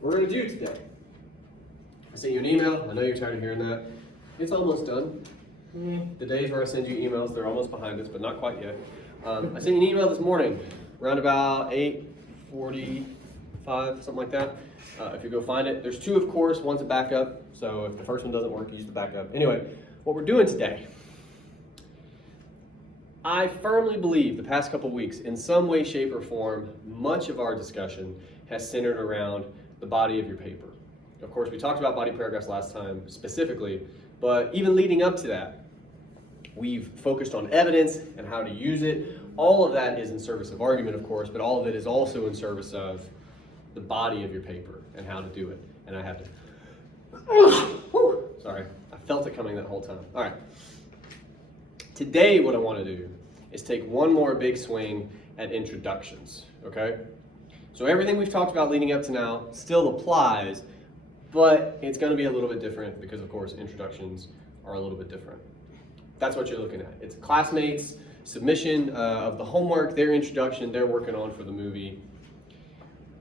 we're going to do today. I sent you an email. I know you're tired of hearing that. It's almost done. The days where I send you emails, they're almost behind us, but not quite yet. I sent you an email this morning, around about 8:45, something like that. If you go find it, there's two, of course. One's a backup, so if the first one doesn't work, use the backup. Anyway, what we're doing today, I firmly believe the past couple weeks, in some way, shape, or form, much of our discussion has centered around the body of your paper. Of course, we talked about body paragraphs last time specifically, but even leading up to that, we've focused on evidence and how to use it. All of that is in service of argument, of course, but all of it is also in service of the body of your paper and how to do it. And I have to, sorry, I felt it coming that whole time. All right. Today, what I want to do is take one more big swing at introductions, okay? So everything we've talked about leading up to now still applies, but it's going to be a little bit different because, of course, introductions are a little bit different. That's what you're looking at. It's classmates' submission of the homework, their introduction, they're working on for the movie.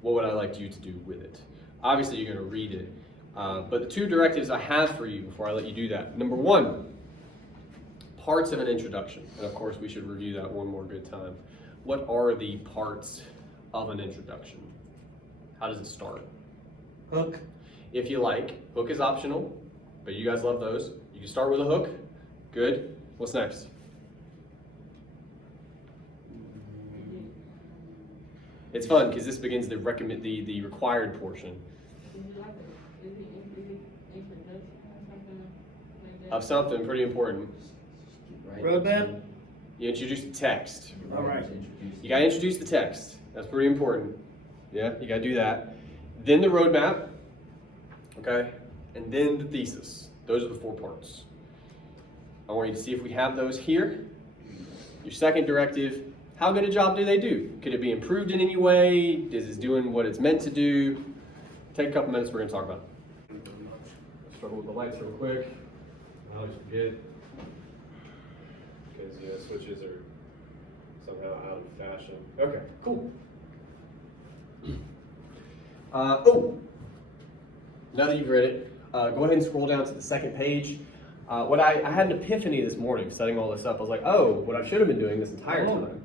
What would I like you to do with it? Obviously, you're going to read it, but the two directives I have for you before I let you do that. Number one, parts of an introduction. And of course, we should review that one more good time. What are the parts of an introduction? How does it start? Hook. If you like, hook is optional, but you guys love those. You can start with a hook. Good. What's next? It's fun because this begins the required portion of something pretty important. Roadmap. You introduce the text. All right. You gotta introduce the text. That's pretty important. Yeah, you gotta do that. Then the roadmap, okay? And then the thesis. Those are the 4 parts. I want you to see if we have those here. Your second directive, how good a job do they do? Could it be improved in any way? Is it doing what it's meant to do? Take a couple minutes, we're gonna talk about it. Struggle with the lights real quick. I always forget. Because switches are somehow out of fashion. Okay, cool. Now that you've read it, go ahead and scroll down to the second page. I had an epiphany this morning setting all this up. I was like, oh, what I should have been doing this entire time.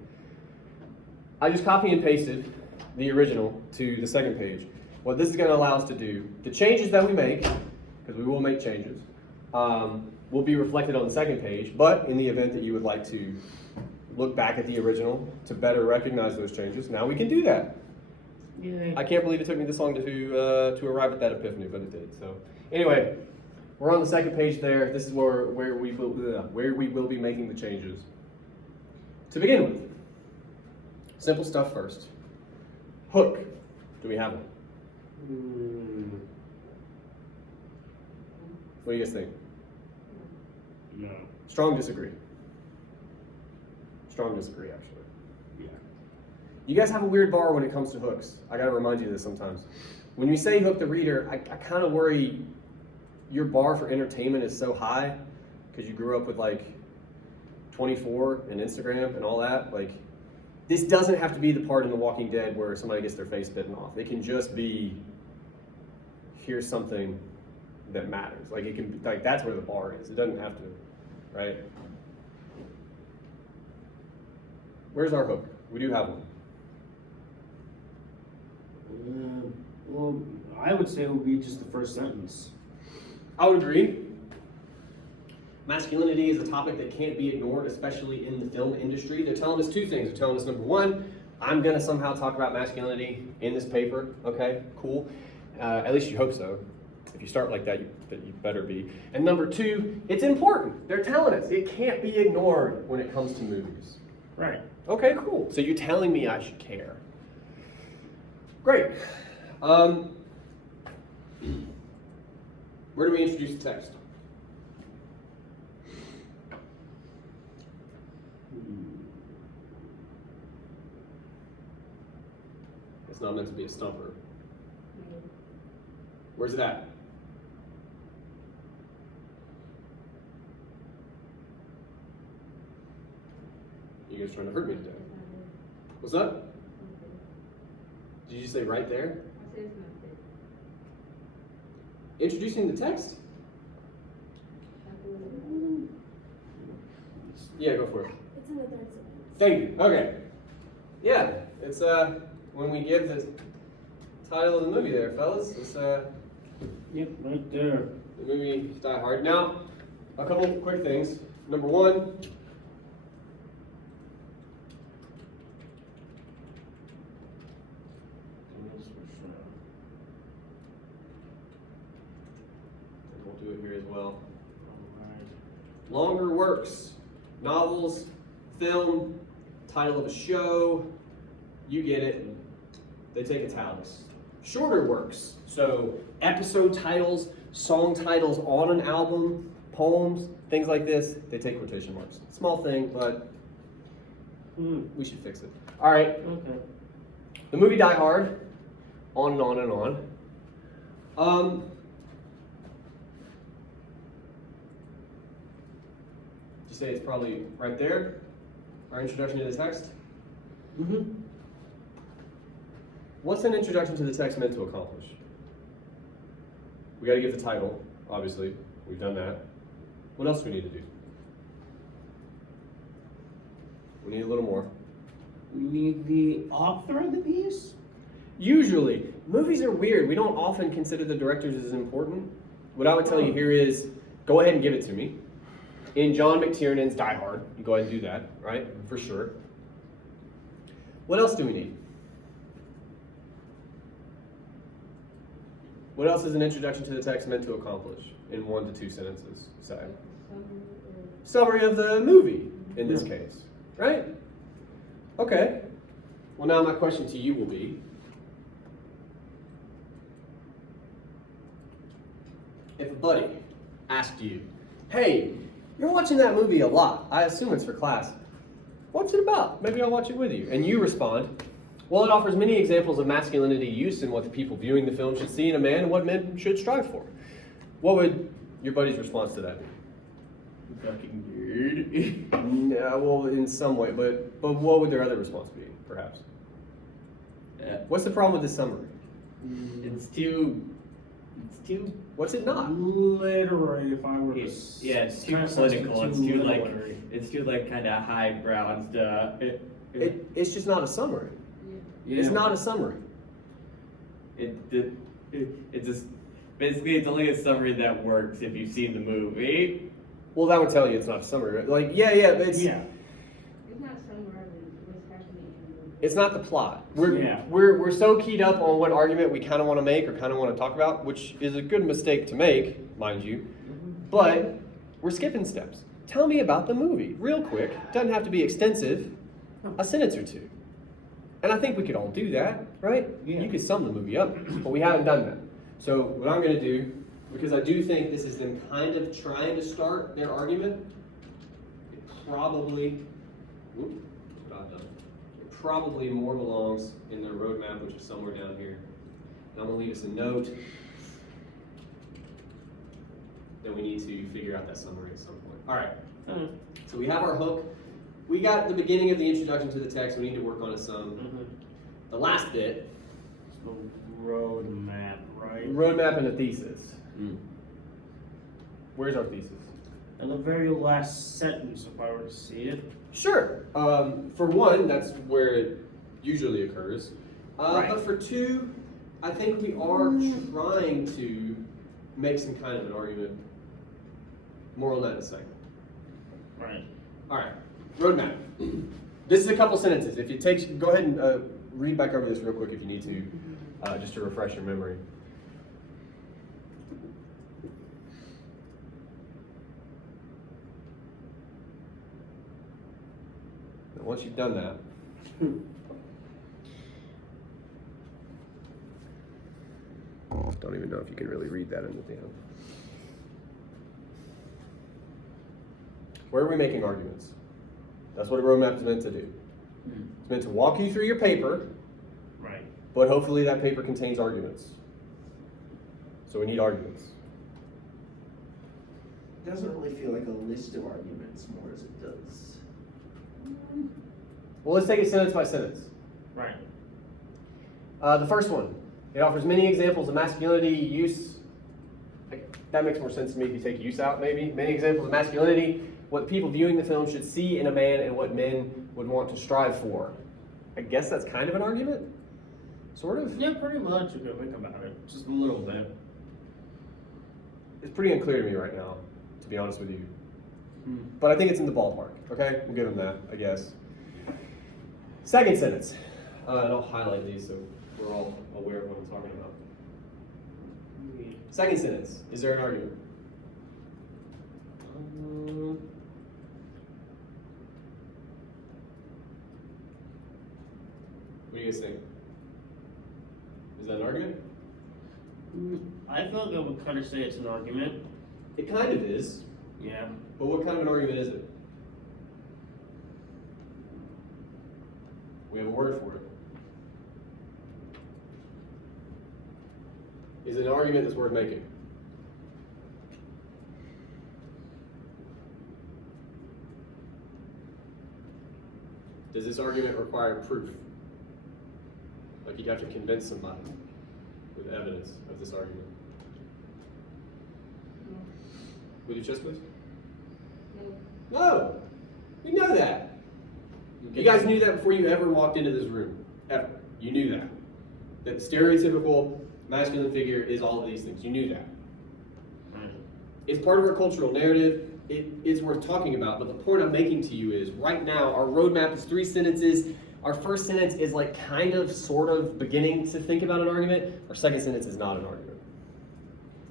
I just copy and pasted the original to the second page. What this is going to allow us to do, the changes that we make, because we will make changes, will be reflected on the second page, but in the event that you would like to look back at the original to better recognize those changes, now we can do that. Yay. I can't believe it took me this long to arrive at that epiphany, but it did. So anyway, we're on the second page there. This is where we will be making the changes. To begin with, simple stuff first. Hook. Do we have one? What do you guys think? No. Strong disagree. Strong disagree, actually. Yeah. You guys have a weird bar when it comes to hooks. I gotta remind you of this sometimes. When you say hook the reader, I kind of worry your bar for entertainment is so high because you grew up with like 24 and Instagram and all that. Like, this doesn't have to be the part in The Walking Dead where somebody gets their face bitten off. It can just be, here's something that matters. Like, it can be, like, that's where the bar is. It doesn't have to, right? Where's our hook? We do have one. Well, I would say it would be just the first sentence. I would agree. Masculinity is a topic that can't be ignored, especially in the film industry. They're telling us 2 things. They're telling us, number one, I'm going to somehow talk about masculinity in this paper. Okay, cool. At least you hope so. If you start like that, you better be. And number 2, it's important. They're telling us it can't be ignored when it comes to movies. Right. Okay, cool. So you're telling me I should care. Great. Where do we introduce the text? It's not meant to be a stumper. Where's it at? You guys trying to hurt me today. What's that? Did you say right there? Introducing the text? Yeah, go for it. It's in the third sentence. Thank you. Okay. Yeah, it's when we give the title of the movie there, fellas. It's Yep, right there. the movie Die Hard. Now, a couple quick things. Number one, and we'll do it here as well. Longer works, novels, film, title of a show, you get it. They take italics. Shorter works, so episode titles, song titles on an album, poems, things like this, they take quotation marks. Small thing, but we should fix it. All right, Okay. the movie Die Hard, on and on and on. Did you say it's probably right there? Our introduction to the text? Mm-hmm. What's an introduction to the text meant to accomplish? We got to give the title, obviously. We've done that. What else do we need to do? We need a little more. We need the author of the piece? Usually, movies are weird. We don't often consider the directors as important. What I would tell you here is, go ahead and give it to me. In John McTiernan's Die Hard, you go ahead and do that, right? For sure. What else do we need? What else is an introduction to the text meant to accomplish in 1 to 2 sentences? Say. Summary of the movie, in this case, right? Okay. Well, now my question to you will be, if a buddy asked you, hey, you're watching that movie a lot, I assume it's for class, what's it about? Maybe I'll watch it with you. And you respond, well, it offers many examples of masculinity use and what the people viewing the film should see in a man and what men should strive for. What would your buddy's response to that be? Fucking nerd. No, well, in some way, but what would their other response be, perhaps? What's the problem with this summary? It's too. What's it not? Literary, if I were to. Yeah, it's too kinda sounds political. It's too like. literary. It's too like kind of highbrow and stuff. It's just not a summary. It's not a summary. It's just basically it's only a summary that works if you've seen the movie. Well, that would tell you it's not a summary, right? Like, yeah, but it's Yeah. It's not somewhere what's happening in the movie. it's not the plot. Yeah. We're so keyed up on what argument we kind of want to make or kind of want to talk about, which is a good mistake to make, mind you. But we're skipping steps. Tell me about the movie, real quick. Doesn't have to be extensive. A sentence or two. And I think we could all do that, right? Yeah. You could sum the movie up, but we haven't done that. So what I'm going to do, because I do think this is them kind of trying to start their argument, it probably, it probably more belongs in their roadmap, which is somewhere down here. And I'm going to leave us a note that we need to figure out that summary at some point. All right. So we have our hook. We got the beginning of the introduction to the text. We need to work on it some. The last bit, The road map, right? roadmap and a thesis. Where's our thesis? And the very last sentence, if I were to see it. Sure. For one, that's where it usually occurs. Right. But for two, I think we are trying to make some kind of an argument. More on that in a second. Right. All right. Roadmap. This is a couple sentences. If it takes, go ahead and read back over this real quick if you need to, just to refresh your memory. And once you've done that, don't even know if you can really read that in the end. Where are we making arguments? That's what a roadmap is meant to do. It's meant to walk you through your paper, Right. but hopefully that paper contains arguments. So we need arguments. It doesn't really feel like a list of arguments more as it does. Well, let's take it sentence by sentence. Right. The first one, it offers many examples of masculinity use That makes more sense to me if you take use out, maybe. Many examples of masculinity, what people viewing the film should see in a man and what men would want to strive for. I guess that's kind of an argument? Sort of? Yeah, pretty much if you think about it. Just a little bit. It's pretty unclear to me right now, to be honest with you. But I think it's in the ballpark, okay? We'll give him that, I guess. Second sentence. And I'll highlight these so we're all aware of what I'm talking about. Second sentence. Is there an argument? What do you guys think? Is that an argument? I feel like I would kind of say it's an argument. It kind of is, Yeah. but what kind of an argument is it? We have a word for it. Is it an argument that's worth making? Does this argument require proof? Like you'd have to convince somebody with evidence of this argument. With your chest, please? No! We know that. You guys knew that before you ever walked into this room. Ever. You knew that. That stereotypical masculine figure is all of these things. You knew that. It's part of our cultural narrative. It is worth talking about, but the point I'm making to you is right now our roadmap is 3 sentences. Our first sentence is like kind of, sort of beginning to think about an argument. Our second sentence is not an argument.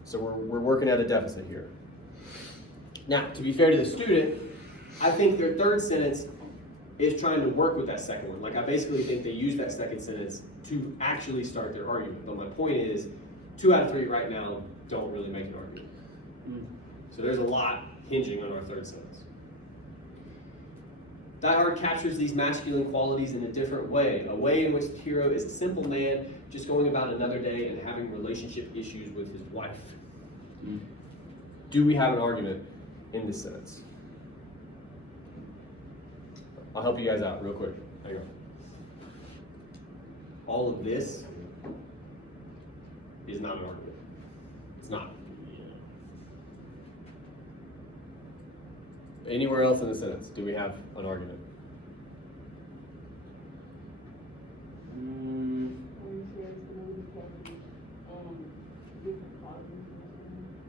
So we're working at a deficit here. Now, to be fair to the student, I think their third sentence is trying to work with that second one. Like I basically think they use that second sentence to actually start their argument. But my point is, 2 out of 3 right now don't really make an argument. So there's a lot hinging on our third sentence. Die Hard captures these masculine qualities in a different way, a way in which the hero is a simple man just going about another day and having relationship issues with his wife. Do we have an argument in this sentence? I'll help you guys out real quick. Hang on. All of this is not an argument. It's not. Anywhere else in the sentence, do we have an argument?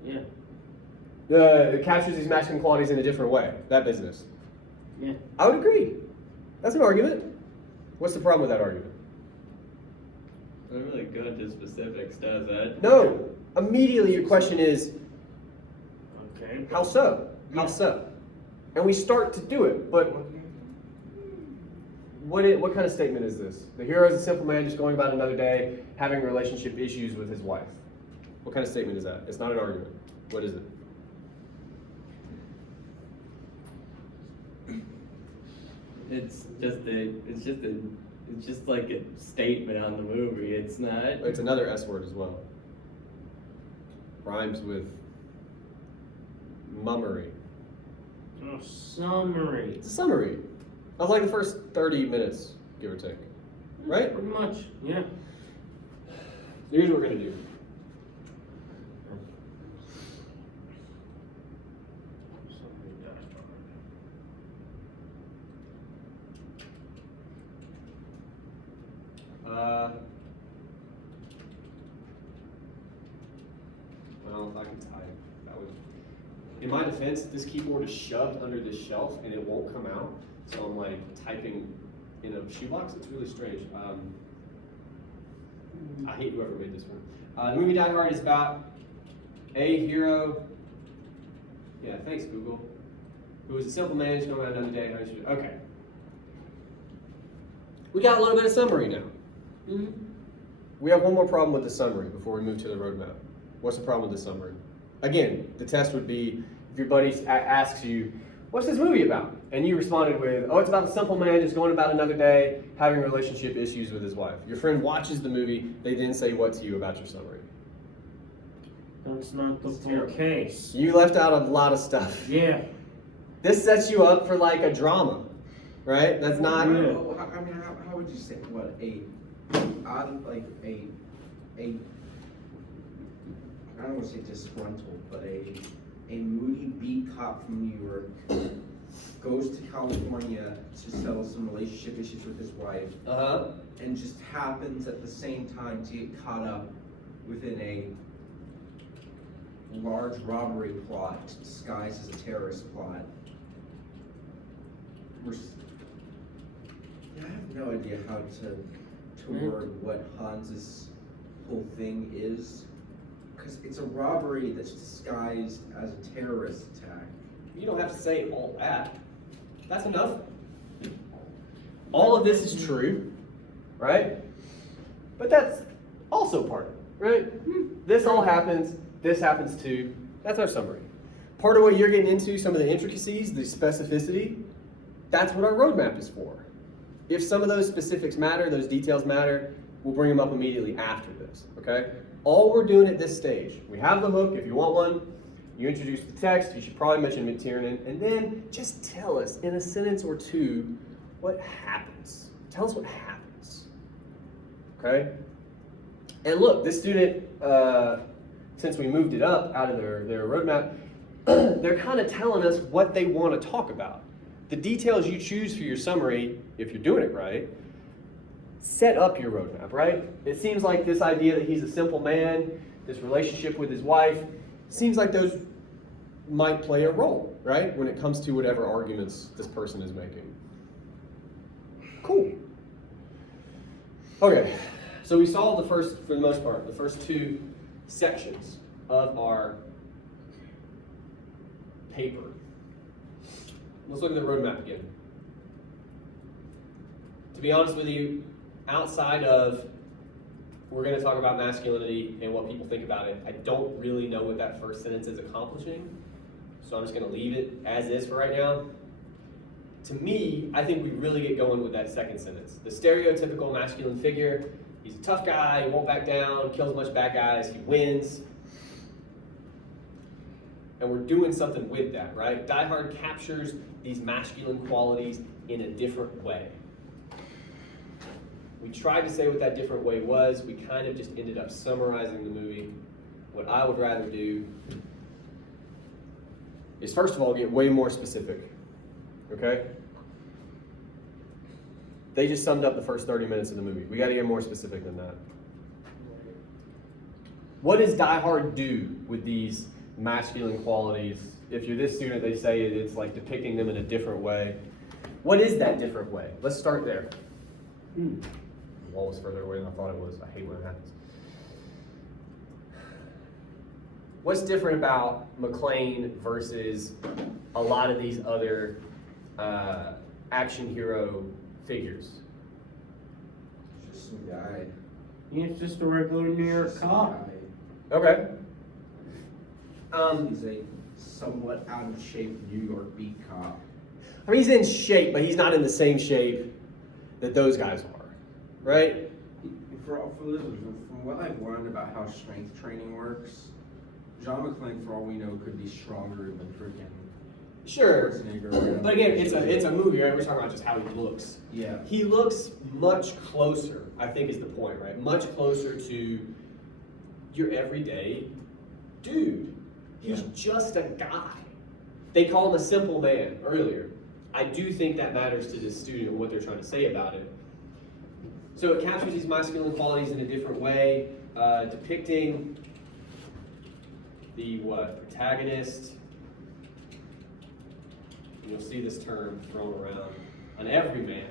Yeah. It captures these masculine qualities in a different way. That business. Yeah. I would agree. That's an argument. What's the problem with that argument? It doesn't really go into specifics, does it? No. Immediately your question is, Okay. how so? How so? And we start to do it, but what kind of statement is this? The hero is a simple man just going about another day, having relationship issues with his wife. What kind of statement is that? It's not an argument. What is it? It's just like a statement on the movie. It's not. It's another S word as well. Rhymes with mummery. Oh, summary. It's a summary of like the first 30 minutes, give or take. Right? Pretty much. Yeah. So here's what we're gonna do. Well, if I can type, that would. In my defense, this keyboard is shoved under this shelf and it won't come out. So I'm like typing in a shoebox. It's really strange. I hate whoever made this one. The movie Die Hard is about a hero. Yeah, thanks Google. Who is a simple man just going out another day. Okay. We got a little bit of summary now. We have one more problem with the summary before we move to the roadmap. What's the problem with the summary? Again, the test would be if your buddy asks you, what's this movie about? And you responded with, oh, it's about a simple man just going about another day, having relationship issues with his wife. Your friend watches the movie, they then say what to you about your summary? That's not the It's full terrible. case. You left out a lot of stuff. Yeah. This sets you up for like a drama, right? That's not. Well, I mean, how would you say, what, I don't wanna say disgruntled, but a moody beat cop from New York goes to California to settle some relationship issues with his wife, Uh-huh. and just happens at the same time to get caught up within a large robbery plot disguised as a terrorist plot. I have no idea how to word what Hans's whole thing is, because it's a robbery that's disguised as a terrorist attack. You don't have to say all that. That's enough. All of this is true, right? But that's also part of it, right? This all happens, this happens too. That's our summary. Part of what you're getting into, some of the intricacies, the specificity, that's what our roadmap is for. If some of those specifics matter, those details matter, we'll bring them up immediately after this, okay? All we're doing at this stage, we have the hook, if you want one, you introduce the text, you should probably mention McTiernan, and then just tell us in a sentence or two what happens. Tell us what happens, okay? And look, this student, since we moved it up out of their roadmap, they're kind of telling us what they want to talk about. The details you choose for your summary, if you're doing it right, set up your roadmap, right? It seems like this idea that he's a simple man, this relationship with his wife, seems like those might play a role, right? When it comes to whatever arguments this person is making. Cool. Okay, so we saw the first, for the most part, the first two sections of our paper. Let's look at the roadmap again. To be honest with you, outside of we're going to talk about masculinity and what people think about it, I don't really know what that first sentence is accomplishing, so I'm just going to leave it as is for right now. To me, I think we really get going with that second sentence. The stereotypical masculine figure, he's a tough guy, he won't back down, kills a bunch of bad guys, he wins. And we're doing something with that, right? Die Hard captures these masculine qualities in a different way. We tried to say what that different way was. We kind of just ended up summarizing the movie. What I would rather do is, first of all, get way more specific, okay? They just summed up the first 30 minutes of the movie. We got to get more specific than that. What does Die Hard do with these masculine qualities? If you're this student, they say it's like depicting them in a different way. What is that different way? Let's start there. The wall was further away than I thought it was. I hate when it happens. What's different about McClane versus a lot of these other action hero figures? Just some guy. He's just a regular New York Just some cop. guy. Okay. He's a somewhat out of shape New York beat cop. I mean, he's in shape, but he's not in the same shape that those guys are, right? From what I've learned about how strength training works, John McClane, for all we know, could be stronger than freaking Sure. Schwarzenegger or whatever. But again, it's a movie, right? We're talking about just how he looks. Yeah. He looks much closer, I think is the point, right? Much closer to your everyday dude. He's just a guy. They call him a simple man earlier. I do think that matters to this student and what they're trying to say about it. So it captures these masculine qualities in a different way, depicting the protagonist. You'll see this term thrown around. An everyman.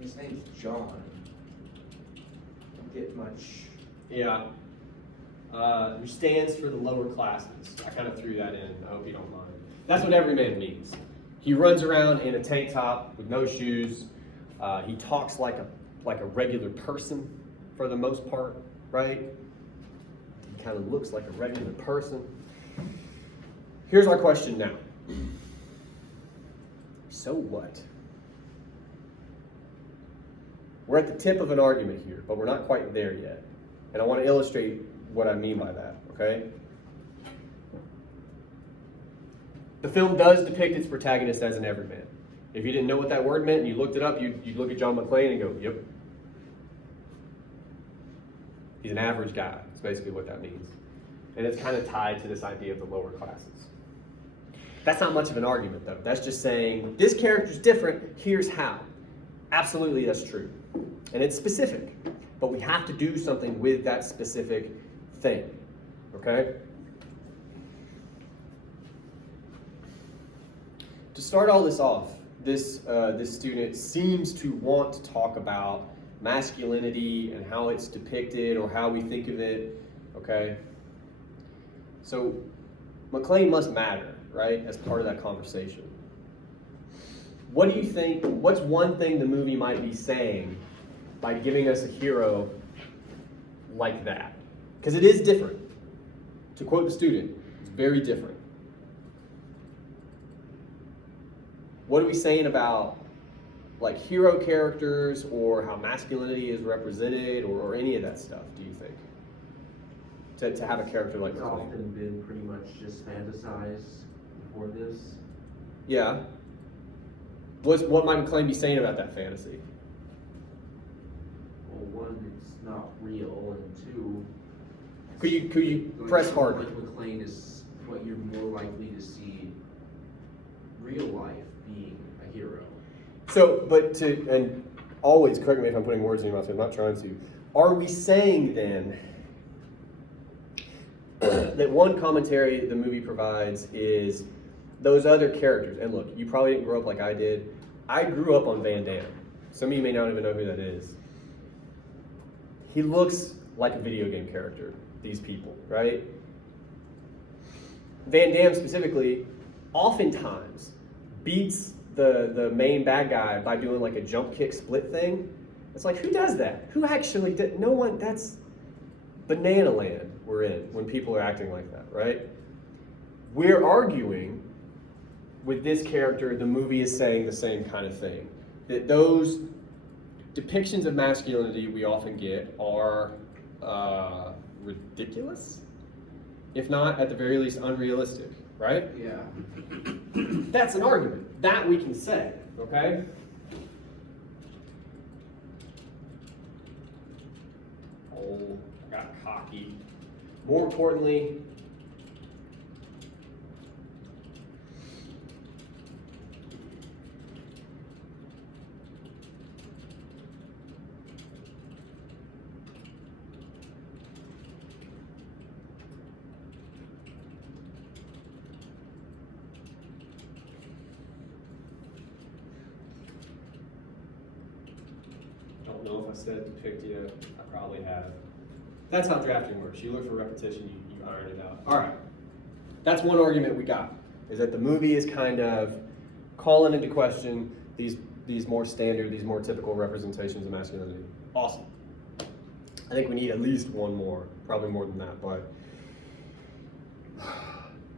His name's John. Don't get much. Yeah. Who stands for the lower classes. I kind of threw that in. I hope you don't mind. That's what everyman means. He runs around in a tank top with no shoes. He talks like a regular person for the most part, right? He kind of looks like a regular person. Here's our question now. So what? We're at the tip of an argument here, but we're not quite there yet. And I want to illustrate what I mean by that, okay? The film does depict its protagonist as an everyman. If you didn't know what that word meant and you looked it up, you'd look at John McClane and go, yep. He's an average guy. That's basically what that means. And it's kind of tied to this idea of the lower classes. That's not much of an argument, though. That's just saying, this character's different, here's how. Absolutely, that's true. And it's specific. But we have to do something with that specific thing. Okay? To start all this off, this student seems to want to talk about masculinity and how it's depicted or how we think of it. Okay? So, McClane must matter, right, as part of that conversation. What do you think, what's one thing the movie might be saying by giving us a hero like that? Because it is different. To quote the student, it's very different. What are we saying about like hero characters or how masculinity is represented or any of that stuff, do you think? To have a character like It's McClane. often been pretty much just fantasized before this. Yeah. What might McClane be saying about that fantasy? Well, one, it's not real, and two, Could you press someone harder? like McClane is what you're more likely to see real life being a hero. So, and always correct me if I'm putting words in your mouth, I'm not trying to. Are we saying then that one commentary the movie provides is those other characters, and look, you probably didn't grow up like I did. I grew up on Van Damme. Some of you may not even know who that is. He looks like a video game character, these people, right? Van Damme specifically oftentimes beats the main bad guy by doing like a jump kick split thing. It's like, who does that? Who actually did? No one, that's banana land we're in when people are acting like that, right? We're arguing with this character, the movie is saying the same kind of thing. That those depictions of masculinity we often get are ridiculous, if not at the very least unrealistic, right? Yeah. That's an argument. That we can say, okay? Oh, I got cocky. More importantly, don't know if I said depict yet. I probably have. That's how drafting works. You look for repetition, you iron it out. All right. That's one argument we got, is that the movie is kind of calling into question these more standard, these more typical representations of masculinity. Awesome. I think we need at least one more, probably more than that, but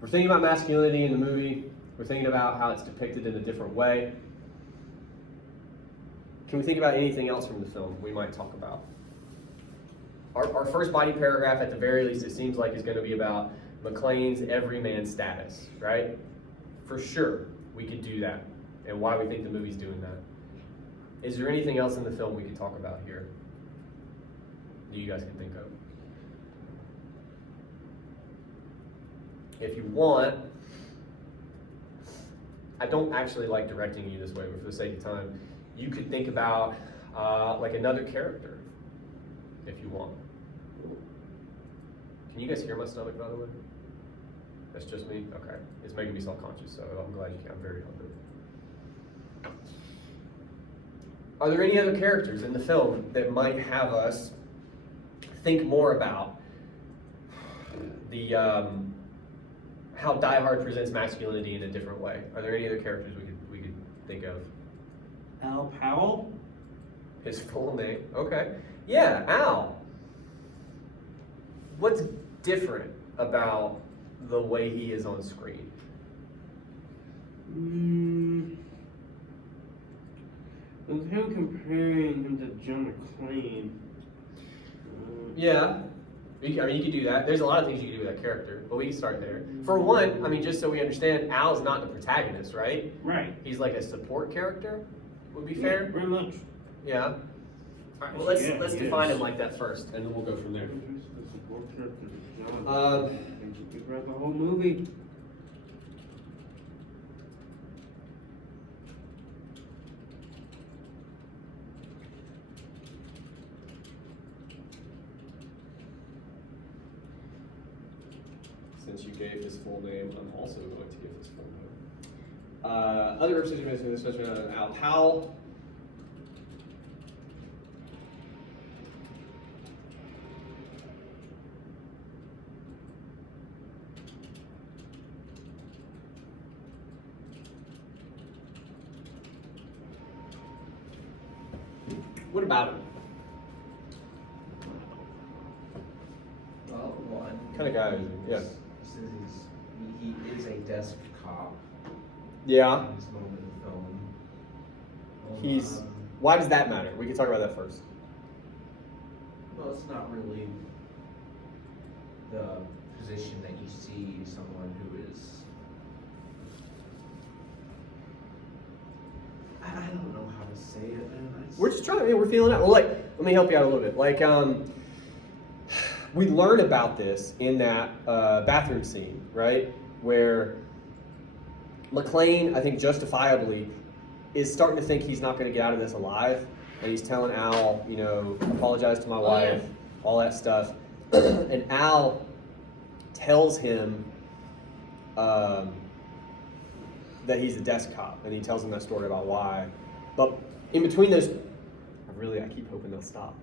we're thinking about masculinity in the movie. We're thinking about how it's depicted in a different way. Can we think about anything else from the film we might talk about? Our first body paragraph, at the very least, it seems like is going to be about McClane's everyman status, right? For sure, we could do that, and why we think the movie's doing that. Is there anything else in the film we could talk about here that you guys can think of? If you want, I don't actually like directing you this way, but for the sake of time, you could think about like another character, if you want. Can you guys hear my stomach, by the way? That's just me? Okay. It's making me self-conscious, so I'm glad you can. I'm very hungry. Are there any other characters in the film that might have us think more about the how Die Hard presents masculinity in a different way? Are there any other characters we could think of? Al Powell? His full name. Okay. Yeah, Al. What's different about the way he is on screen? With him comparing him to John McClane. Yeah. I mean, you could do that. There's a lot of things you could do with that character, but we can start there. For one, I mean, just so we understand, Al's not the protagonist, right? Right. He's like a support character, would be fair? Very much. Yeah. All right, well, let's Yeah, he define is. him like that first, and then we'll go from there. You could write the whole movie. Since you gave his full name, I'm also going to give his full name. Other representation of this question, Al Powell. What about him? Well, one. Kind of guy is he? Yeah. He is a desk cop. Yeah. In this moment in the film. He's. Um, Why does that matter? We can talk about that first. Well, it's not really the position that you see someone who is. I don't know how to say it, man. We're just trying. We're feeling it. Well, like, let me help you out a little bit. Like, we learn about this in that bathroom scene, right, where McClane, I think, justifiably, is starting to think he's not going to get out of this alive, and he's telling Al, you know, apologize to my wife, all that stuff, and Al tells him that he's a desk cop, and he tells him that story about why. But in between those, I keep hoping they'll stop.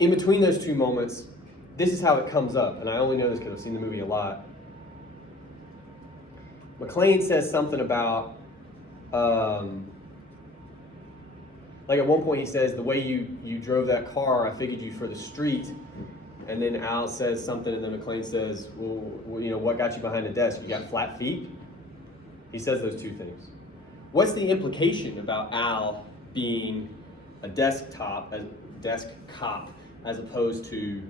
In between those two moments, this is how it comes up, and I only know this because I've seen the movie a lot. McClane says something about, like at one point he says, the way you drove that car, I figured you for the street. And then Al says something, and then McClane says, well, you know, what got you behind the desk? You got flat feet? He says those two things. What's the implication about Al being a desk cop as opposed to,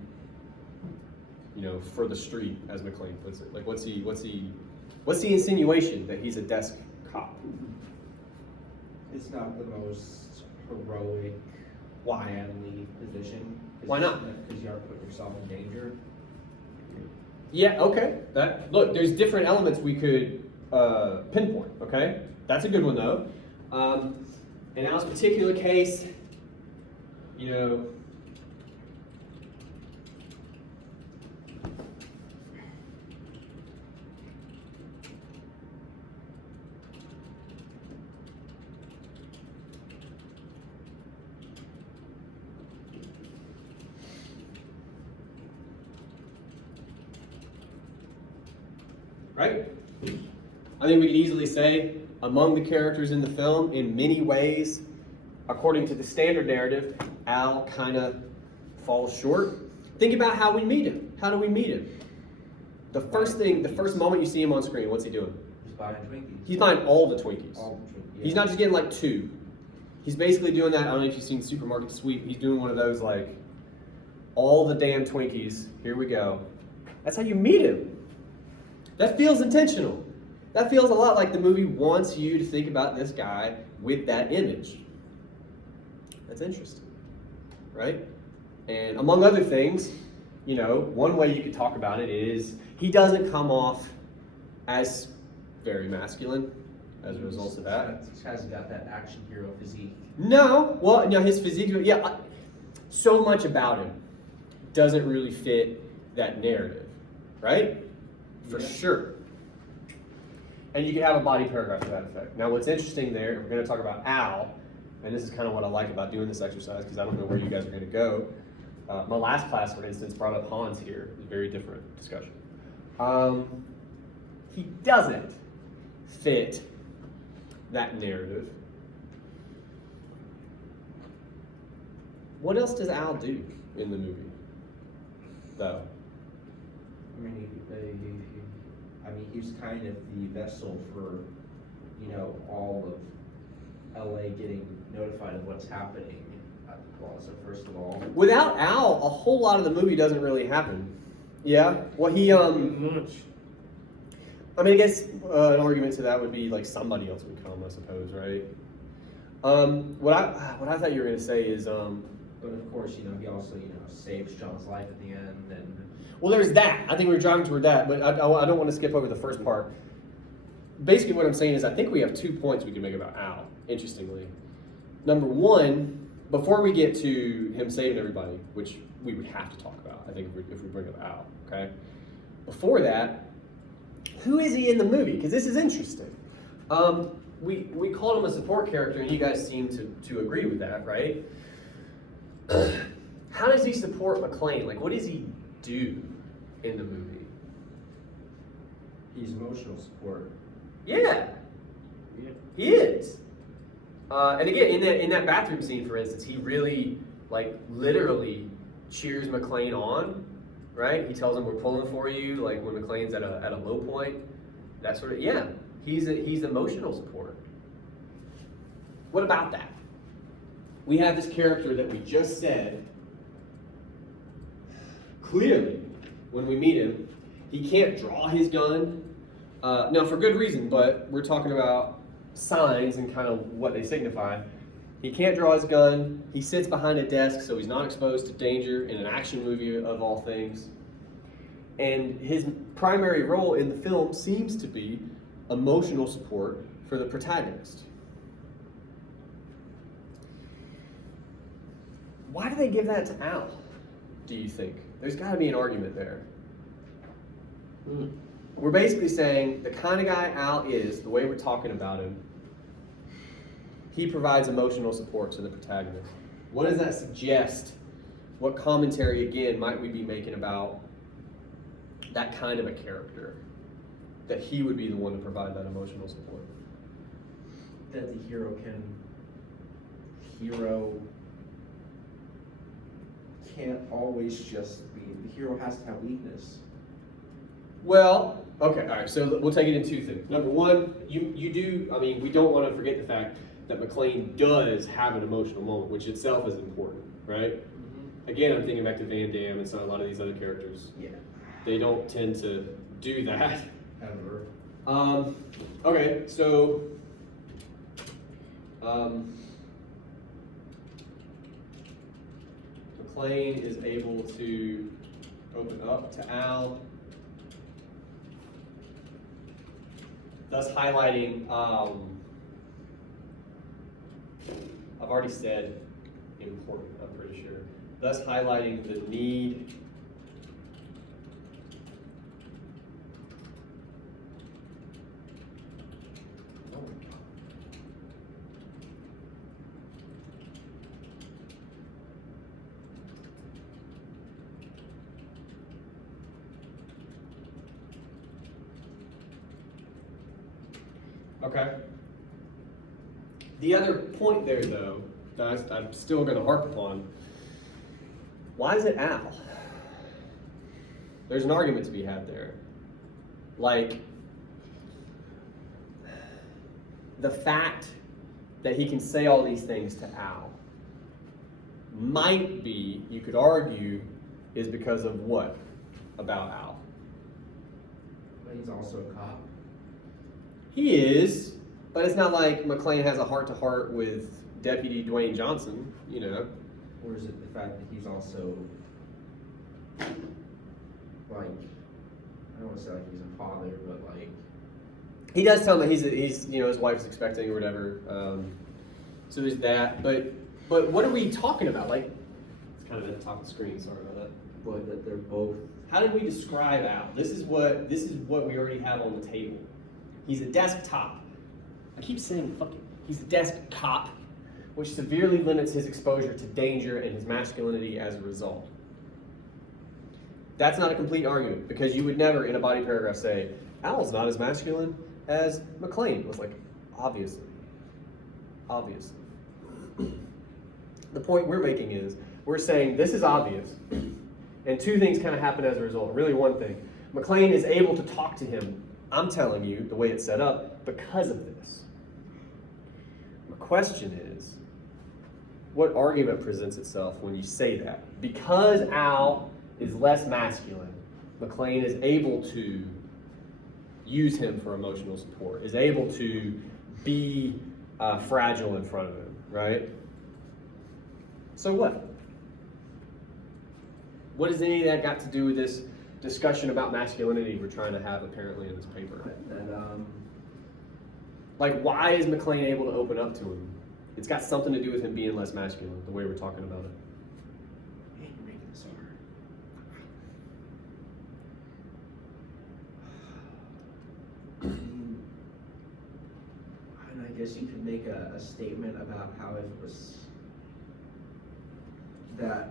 you know, for the street, as McClane puts it? Like, what's the insinuation that he's a desk cop? It's not the most heroic, manly position. Why not? Because you are putting yourself in danger. Yeah, okay. Look, there's different elements we could pinpoint, okay? That's a good one, though. In Al's particular case, you know, right? I think we could easily say, among the characters in the film, in many ways, according to the standard narrative, Al kind of falls short. Think about how we meet him. How do we meet him? The first moment you see him on screen, what's he doing? He's buying Twinkies. He's buying all the Twinkies. All the Twinkies. He's not just getting like two. He's basically doing that. I don't know if you've seen Supermarket Sweep. He's doing one of those like, all the damn Twinkies. Here we go. That's how you meet him. That feels intentional. That feels a lot like the movie wants you to think about this guy with that image. That's interesting, right? And among other things, you know, one way you could talk about it is he doesn't come off as very masculine as a result of that. He hasn't got that action hero physique. No, well, no, his physique, yeah, so much about him doesn't really fit that narrative, right? For sure. And you can have a body paragraph to that effect. Now, what's interesting there, if we're going to talk about Al, and this is kind of what I like about doing this exercise, because I don't know where you guys are going to go. My last class, for instance, brought up Hans here. It was a very different discussion. He doesn't fit that narrative. What else does Al do in the movie, though? I mean, he's kind of the vessel for, you know, all of LA getting notified of what's happening at the plaza, first of all. Without Al, a whole lot of the movie doesn't really happen. Yeah? Well, Much. I mean, I guess an argument to that would be like somebody else would come, I suppose, right? What I thought you were gonna say is, But of course, you know, he also, you know, saves John's life at the end, and well, there's that. I think we were driving toward that, but I don't want to skip over the first part. Basically, what I'm saying is I think we have 2 points we can make about Al, interestingly. Number one, before we get to him saving everybody, which we would have to talk about, I think, if we bring up Al, okay? Before that, who is he in the movie? Because this is interesting. We called him a support character, and you guys seem to agree with that, right? How does he support McClane? Like, what does he do in the movie? he's emotional support. Yeah, Yeah. he is. And again, in that bathroom scene, for instance, he really, like, literally cheers McClane on, right? He tells him, "We're pulling for you," like when McClane's at a low point. That sort of, yeah. He's emotional support. What about that? We have this character that we just said, clearly, when we meet him, he can't draw his gun. Now, for good reason, but we're talking about signs and kind of what they signify. He can't draw his gun. He sits behind a desk, so he's not exposed to danger in an action movie of all things. And his primary role in the film seems to be emotional support for the protagonist. Why do they give that to Al, do you think? There's got to be an argument there. We're basically saying the kind of guy Al is, the way we're talking about him, he provides emotional support to the protagonist. What does that suggest? What commentary, again, might we be making about that kind of a character? That he would be the one to provide that emotional support. That the hero can't always just be, the hero has to have weakness. Well, okay, all right, so we'll take it in two things. Number one, you do, I mean, we don't want to forget the fact that McClane does have an emotional moment, which itself is important, right? Again, I'm thinking back to Van Damme and so a lot of these other characters. Yeah. They don't tend to do that. Ever. Okay, so McClane is able to open up to Al, thus highlighting, I've already said important, I'm pretty sure, thus highlighting the need Okay. The other point there, though, that I'm still going to harp upon, why is it Al? There's an argument to be had there. Like, the fact that he can say all these things to Al might be, you could argue, is because of what about Al? But he's also a cop. He is, but it's not like McClane has a heart-to-heart with Deputy Dwayne Johnson, you know. Or is it the fact that he's also, like, I don't want to say like he's a father, but like, He does tell him that he's you know, his wife's expecting or whatever. So there's that. But what are we talking about? Like, it's kind of at the top of the screen. Sorry about that. but that they're both, How did we describe Al? This is what we already have on the table. He's a desktop. I keep saying fucking. He's a desk cop, which severely limits his exposure to danger and his masculinity as a result. That's not a complete argument, because you would never in a body paragraph say, Al's not as masculine as McClane. It was like, obviously. Obviously. The point we're making is, we're saying this is obvious, and two things kind of happen as a result. Really one thing. McClane is able to talk to him, I'm telling you, the way it's set up, because of this. The question is, what argument presents itself when you say that? Because Al is less masculine, McClane is able to use him for emotional support, is able to be fragile in front of him. right? So what? What has any of that got to do with this discussion about masculinity we're trying to have apparently in this paper? Like, why is McLean able to open up to him? It's got something to do with him being less masculine, the way we're talking about it. Man, you're making this hard. And I guess you could make a statement about how it was that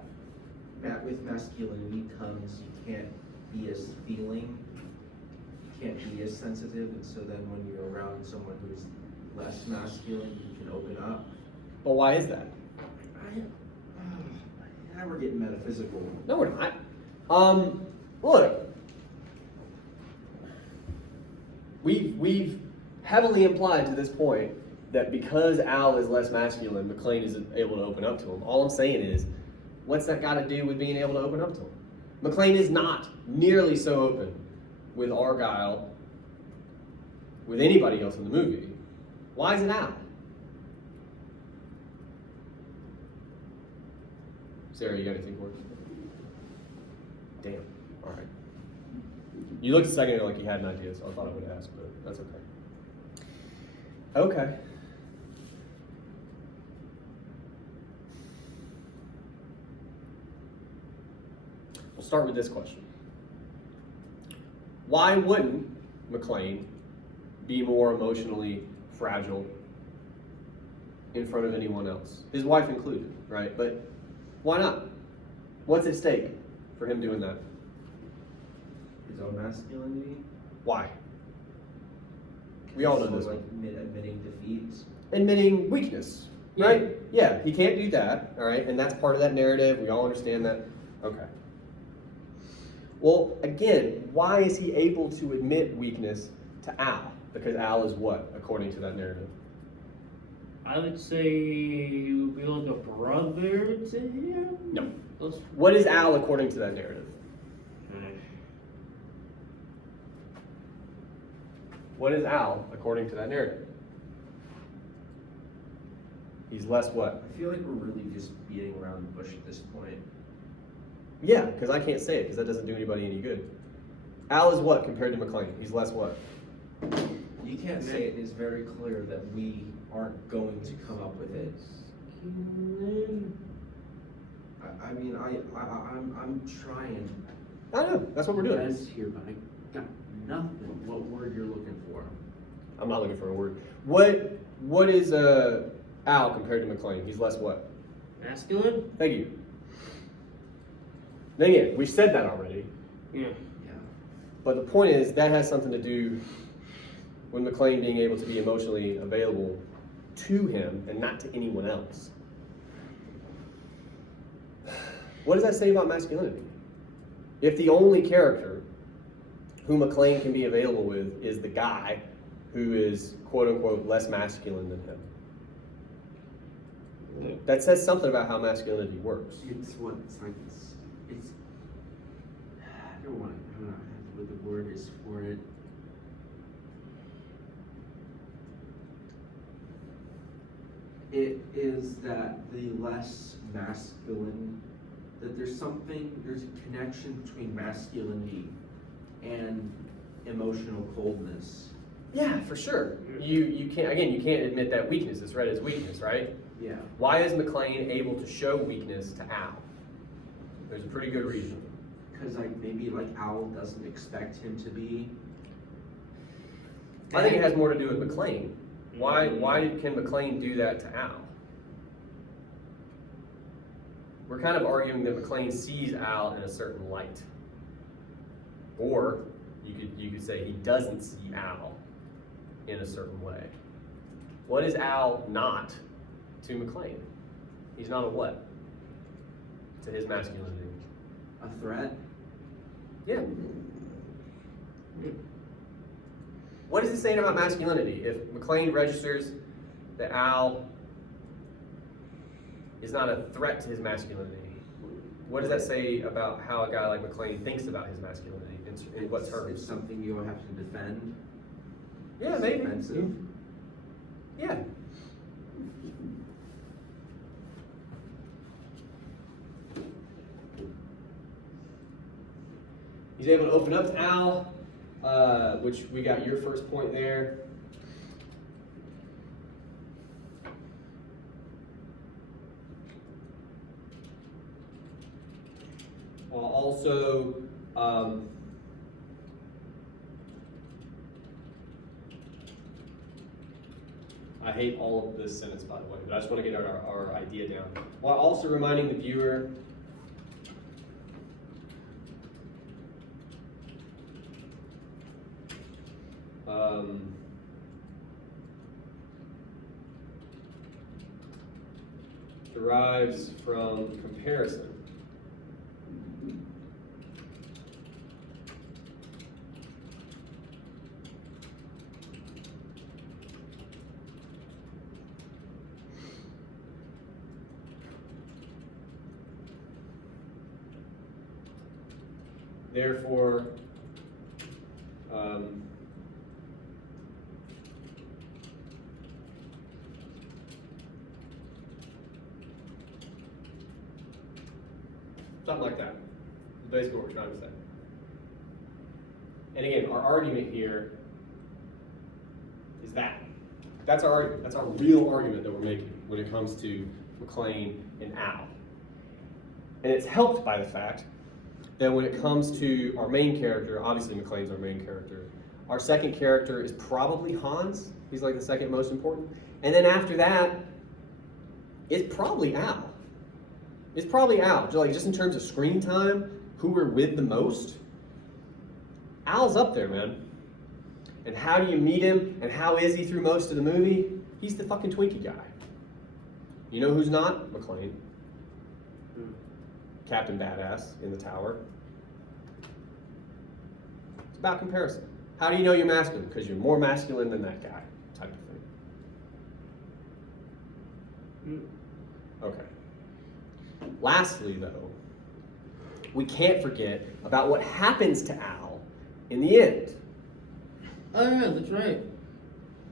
with masculinity comes you can't be as feeling, you can't be as sensitive, and so then when you're around someone who's less masculine, you can open up. But why is that? Now we're getting metaphysical. No, we're not. Look, we've heavily implied to this point that because Al is less masculine, McLean is able to open up to him. All I'm saying is, what's that got to do with being able to open up to him? McLean is not nearly so open with Argyle, with anybody else in the movie. Why is it Al? Sarah, you got anything for us? Damn. All right. You looked a second ago like you had an idea, so I thought I would ask, but that's okay. Okay. We'll start with this question. Why wouldn't McLean be more emotionally fragile in front of anyone else? His wife included, right? But why not? What's at stake for him doing that? His own masculinity. Why? We all know So, this like one. admitting defeat. Admitting weakness, right? Yeah, he can't do that, all right? And that's part of that narrative. We all understand that. Okay. Well, again, why is he able to admit weakness to Al? Because Al is what, according to that narrative? I would say he would be like a brother to him. No. Those- What is Al according to that narrative? What is Al according to that narrative? He's less what? I feel like we're really just beating around the bush at this point. Yeah, because I can't say it because that doesn't do anybody any good. Al is what compared to McLean? He's less what? You can't say it. It's very clear that we aren't going to come up with it. I'm trying. I know, that's what we're doing. Guys here, but I got nothing. What word you're looking for? I'm not looking for a word. What is Al compared to McLean? He's less what? Masculine? Thank you. Then again, we said that already. Yeah. Yeah. But the point is, that has something to do with McLean being able to be emotionally available to him and not to anyone else. What does that say about masculinity? If the only character who McLean can be available with is the guy who is quote unquote less masculine than him, that says something about how masculinity works. It's what it's like. It's I don't want to. I don't know what the word is for it. It is that the less masculine, that there's a connection between masculinity and emotional coldness. Yeah, for sure. You can't admit that weakness is read as weakness, right? Yeah. Why is McLean able to show weakness to Al? There's a pretty good reason. Because maybe Al doesn't expect him to be. I think it has more to do with McLean. Why can McLean do that to Al? We're kind of arguing that McLean sees Al in a certain light. Or you could say he doesn't see Al in a certain way. What is Al not to McLean? He's not a what? To his masculinity. A threat? Yeah. What is it saying about masculinity? If McLean registers that Al is not a threat to his masculinity, what does that say about how a guy like McLean thinks about his masculinity? In what It's terms? something you'll have to defend. Yeah, It's maybe. offensive. Yeah. He's able to open up to Al, which we got your first point there. Also, I hate all of this sentence, by the way, but I just want to get our idea down. While also reminding the viewer derives from comparison. Therefore, something like that. That's basically what we're trying to say. And again, our argument here is that. That's our argument. That's our real argument that we're making when it comes to McClane and Al. And it's helped by the fact that when it comes to our main character, obviously McClane's our main character. Our second character is probably Hans. He's like the second most important. And then after that, it's probably Al. It's probably Al. Like just in terms of screen time, who we're with the most, Al's up there, man. And how do you meet him? And how is he through most of the movie? He's the fucking Twinkie guy. You know who's not? McClane. Captain Badass in the tower. It's about comparison. How do you know you're masculine? Because you're more masculine than that guy, type of thing. Okay. Lastly, though, we can't forget about what happens to Al in the end. Oh yeah, that's right.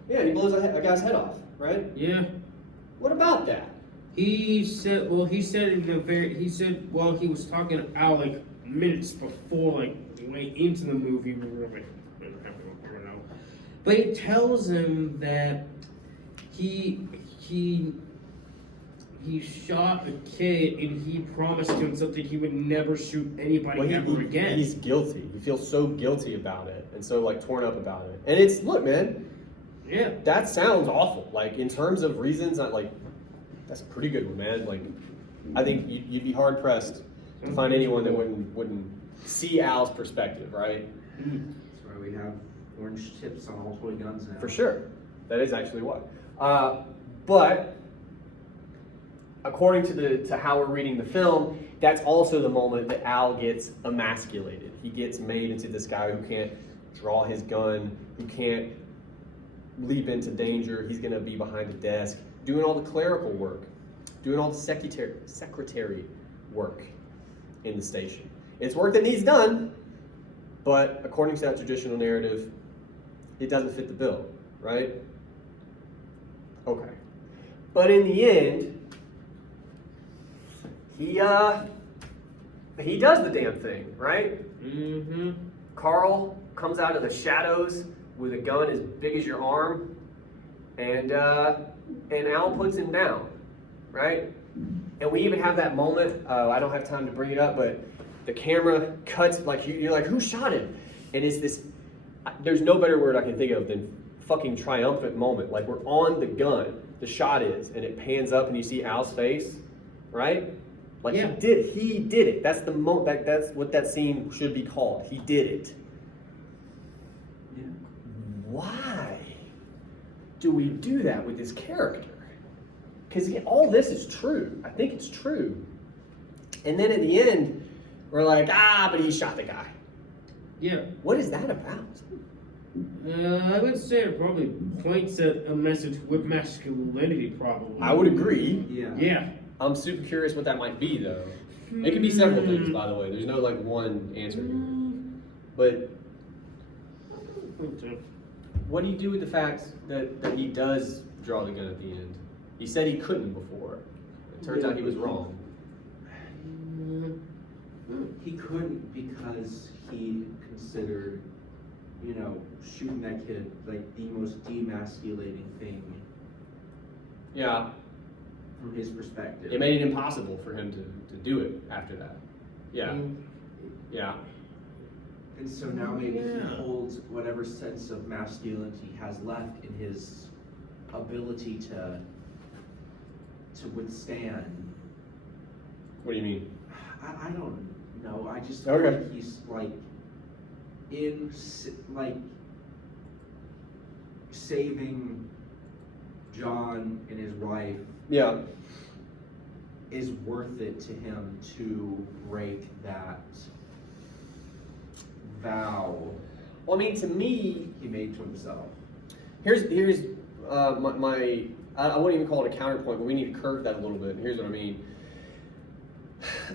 Yeah, and he blows a guy's head off, right? Yeah. What about that? He said he was talking to Al like minutes before, like way into the movie. But it tells him that he shot a kid and he promised himself that he would never shoot anybody ever again. He's guilty. He feels so guilty about it and so like torn up about it. And it's, look, man, Yeah. that sounds awful. Like in terms of reasons, that's a pretty good one, man. Like, I think you'd be hard pressed to find anyone that wouldn't see Al's perspective, right? That's why we have orange tips on all toy guns now. For sure, that is actually what. But according to how we're reading the film, that's also the moment that Al gets emasculated. He gets made into this guy who can't draw his gun, who can't leap into danger. He's gonna be behind a desk, doing all the clerical work, doing all the secretary work in the station. It's work that needs done, but according to that traditional narrative, it doesn't fit the bill, right? Okay. But in the end, he does the damn thing, right? Mm-hmm. Carl comes out of the shadows with a gun as big as your arm, and Al puts him down, right? And we even have that moment, I don't have time to bring it up, but the camera cuts, like you're like, who shot him? And it's this, there's no better word I can think of than fucking triumphant moment. Like we're on the gun, the shot is, and it pans up and you see Al's face, right? Like Yeah. he did it. That's the that's what that scene should be called. He did it. Yeah. Why do we do that with this character? Because all this is true. I think it's true. And then in the end, we're like, but he shot the guy. Yeah. What is that about? I would say it probably points at a message with masculinity, probably. I would agree. Yeah. Yeah. I'm super curious what that might be, though. It could be several things, by the way. There's no like one answer here. But what do you do with the fact that he does draw the gun at the end? He said he couldn't before. It turns out he was wrong. He couldn't because he considered, shooting that kid like the most demasculating thing Yeah, from his perspective. it made it impossible for him to do it after that. Yeah, yeah. And so now maybe he Yeah. holds whatever sense of masculinity he has left in his ability to withstand. What do you mean? I don't know. I just feel Okay. like he's like saving John and his wife Yeah, is worth it to him to break that vow well, I mean, to me, he made to himself. here's my I wouldn't even call it a counterpoint, but we need to curve that a little bit. And here's what I mean.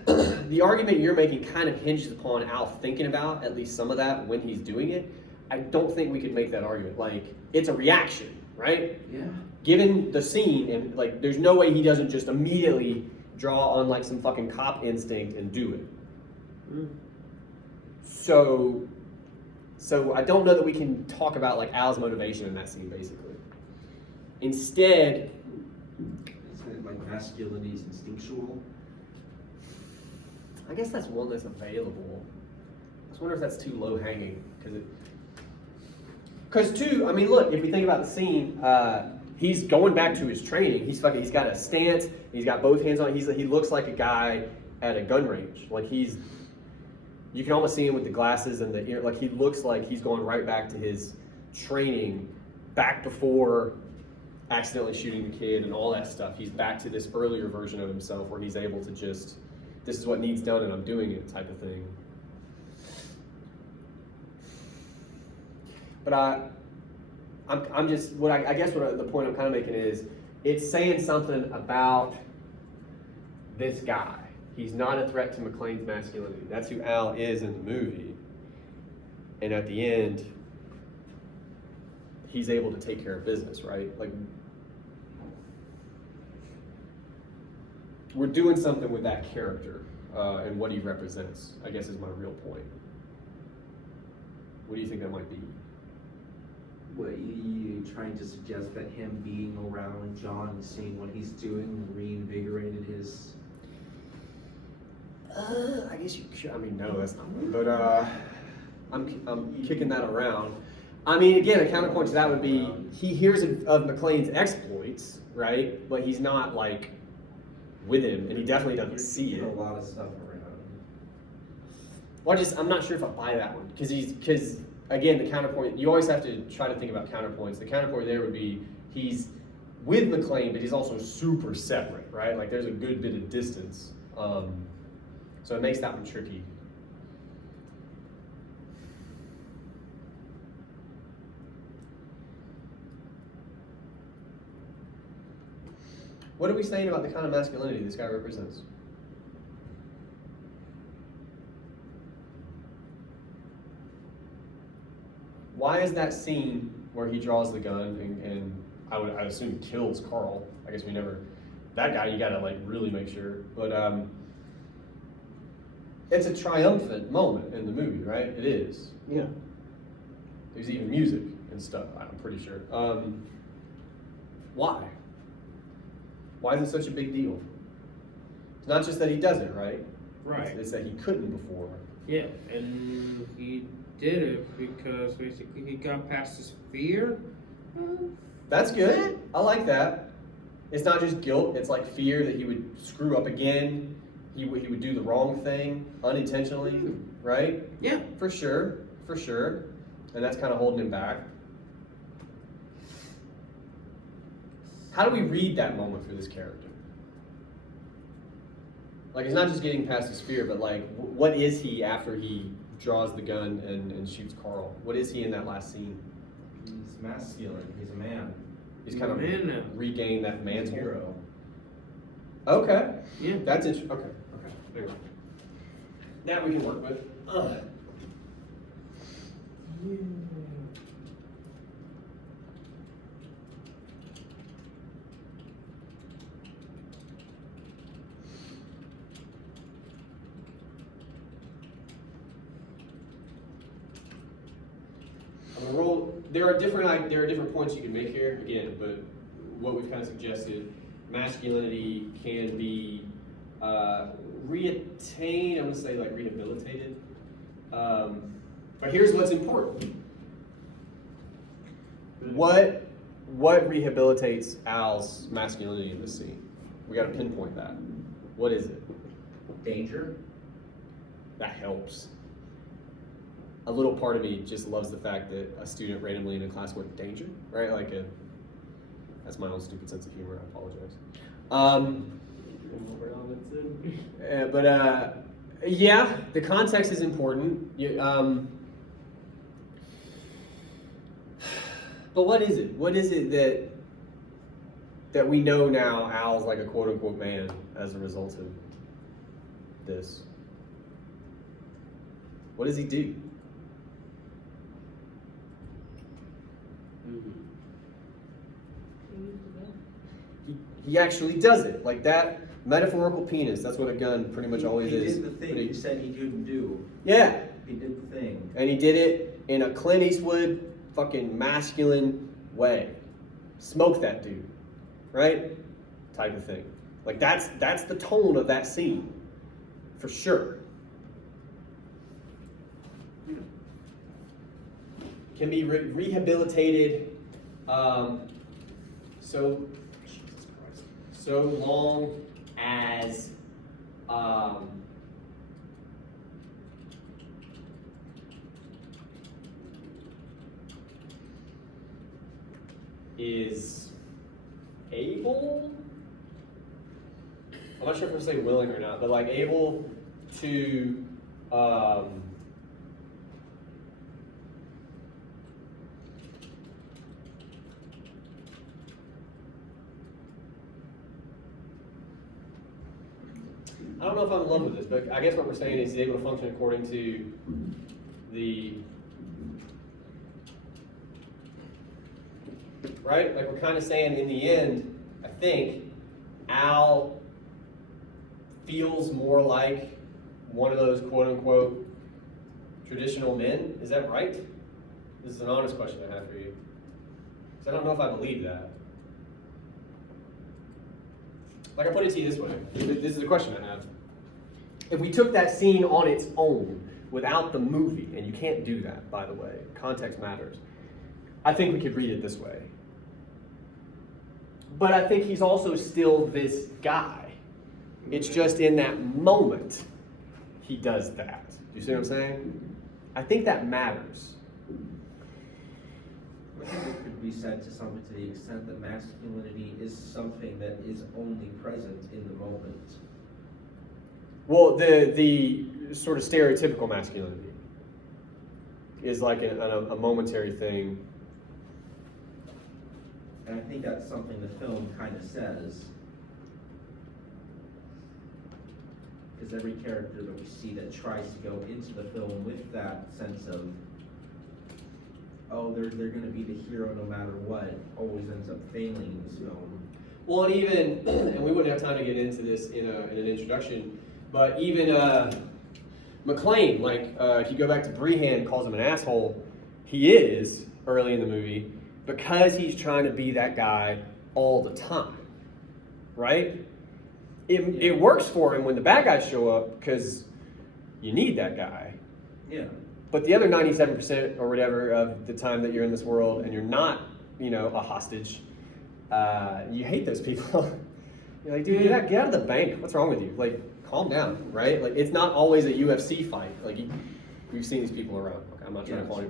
The argument you're making kind of hinges upon Al thinking about at least some of that when he's doing it. I don't think we could make that argument. Like, it's a reaction, right? Yeah. Given the scene, and like, there's no way he doesn't just immediately draw on like some fucking cop instinct and do it. Mm. So I don't know that we can talk about like Al's motivation in that scene, basically. Instead, It's like masculinity is instinctual. I guess that's one that's available. I just wonder if that's too low hanging, because too, I mean, look, if we think about the scene, he's going back to his training. He's got a stance. He's got both hands on. He looks like a guy at a gun range. Like you can almost see him with the glasses and the ear. Like he looks like he's going right back to his training, back before accidentally shooting the kid and all that stuff. He's back to this earlier version of himself where he's able to just, this is what needs done and I'm doing it type of thing. But I'm just, I guess the point I'm kind of making is, it's saying something about this guy. He's not a threat to McClane's masculinity. That's who Al is in the movie. And at the end, he's able to take care of business, right? Like, we're doing something with that character and what he represents, I guess is my real point. What do you think that might be? What you trying to suggest that him being around John and seeing what he's doing reinvigorated his? I guess you could. I mean, no, that's not right. But I'm kicking that around. I mean, again, a counterpoint to that would be he hears of McClane's exploits, right? But he's not like with him, and he definitely doesn't see it. A lot of stuff around. Well, I'm not sure if I buy that one because again, the counterpoint. You always have to try to think about counterpoints. The counterpoint there would be he's with McClane, but he's also super separate, right? Like there's a good bit of distance. So it makes that one tricky. What are we saying about the kind of masculinity this guy represents? Why is that scene where he draws the gun and I assume kills Carl? I guess we never. That guy you gotta like really make sure, but it's a triumphant moment in the movie, right? It is. Yeah. There's even music and stuff. I'm pretty sure. Why? Why is it such a big deal? It's not just that he doesn't, right? Right. It's that he couldn't before. Yeah, and he did it because basically he got past his fear. That's good. I like that. It's not just guilt. It's like fear that he would screw up again. He would do the wrong thing unintentionally, right? Yeah. For sure. And that's kind of holding him back. How do we read that moment for this character? Like, it's not just getting past his fear, but like, what is he after he draws the gun and shoots Carl? What is he in that last scene? He's masculine. He's a man. He's kind of Man now. regained that He's a mantle. hero. Okay, Yeah. that's interesting. Okay, there we go. That we can work with. there are different points you can make here again, but what we've kind of suggested, masculinity can be reattained. I'm gonna say like rehabilitated. But here's what's important. What rehabilitates Al's masculinity in this scene? We got to pinpoint that. What is it? Danger? That helps. A little part of me just loves the fact that a student randomly in a class went danger, right? That's my own stupid sense of humor. I apologize. Yeah, the context is important. But what is it? What is it that we know now Al's like a quote unquote man as a result of this? What does he do? He actually does it. Like that metaphorical penis, that's what a gun pretty much always is. He did the thing you said he couldn't do. Yeah. He did the thing. And he did it in a Clint Eastwood fucking masculine way. Smoke that dude. Right? Type of thing. Like that's the tone of that scene. For sure. Can be rehabilitated so long as is able, I'm not sure if I'm saying willing or not, but like able to I don't know if I'm in love with this, but I guess what we're saying is he's able to function according to the, right? Like we're kind of saying in the end, I think Al feels more like one of those quote unquote traditional men. Is that right? This is an honest question I have for you. Because I don't know if I believe that. Like I put it to you this way. This is the question I have. If we took that scene on its own, without the movie, and you can't do that, by the way, context matters, I think we could read it this way. But I think he's also still this guy. It's just in that moment he does that. Do you see what I'm saying? I think that matters. I think it could be said to the extent that masculinity is something that is only present in the moment. Well, the sort of stereotypical masculinity is like a momentary thing. And I think that's something the film kind of says. Because every character that we see that tries to go into the film with that sense of, oh, they're going to be the hero no matter what, always ends up failing in this film. Well, and even, and we wouldn't have time to get into this in an introduction, but even McClane, like if you go back to Brehan, calls him an asshole, he is early in the movie because he's trying to be that guy all the time, right? It works for him when the bad guys show up because you need that guy. Yeah. But the other 97% or whatever of the time that you're in this world and you're not, a hostage, you hate those people. You're like, dude, get out of the bank. What's wrong with you? Like, calm down, right? Like, it's not always a UFC fight. Like, we've seen these people around. Okay, I'm not trying to call you,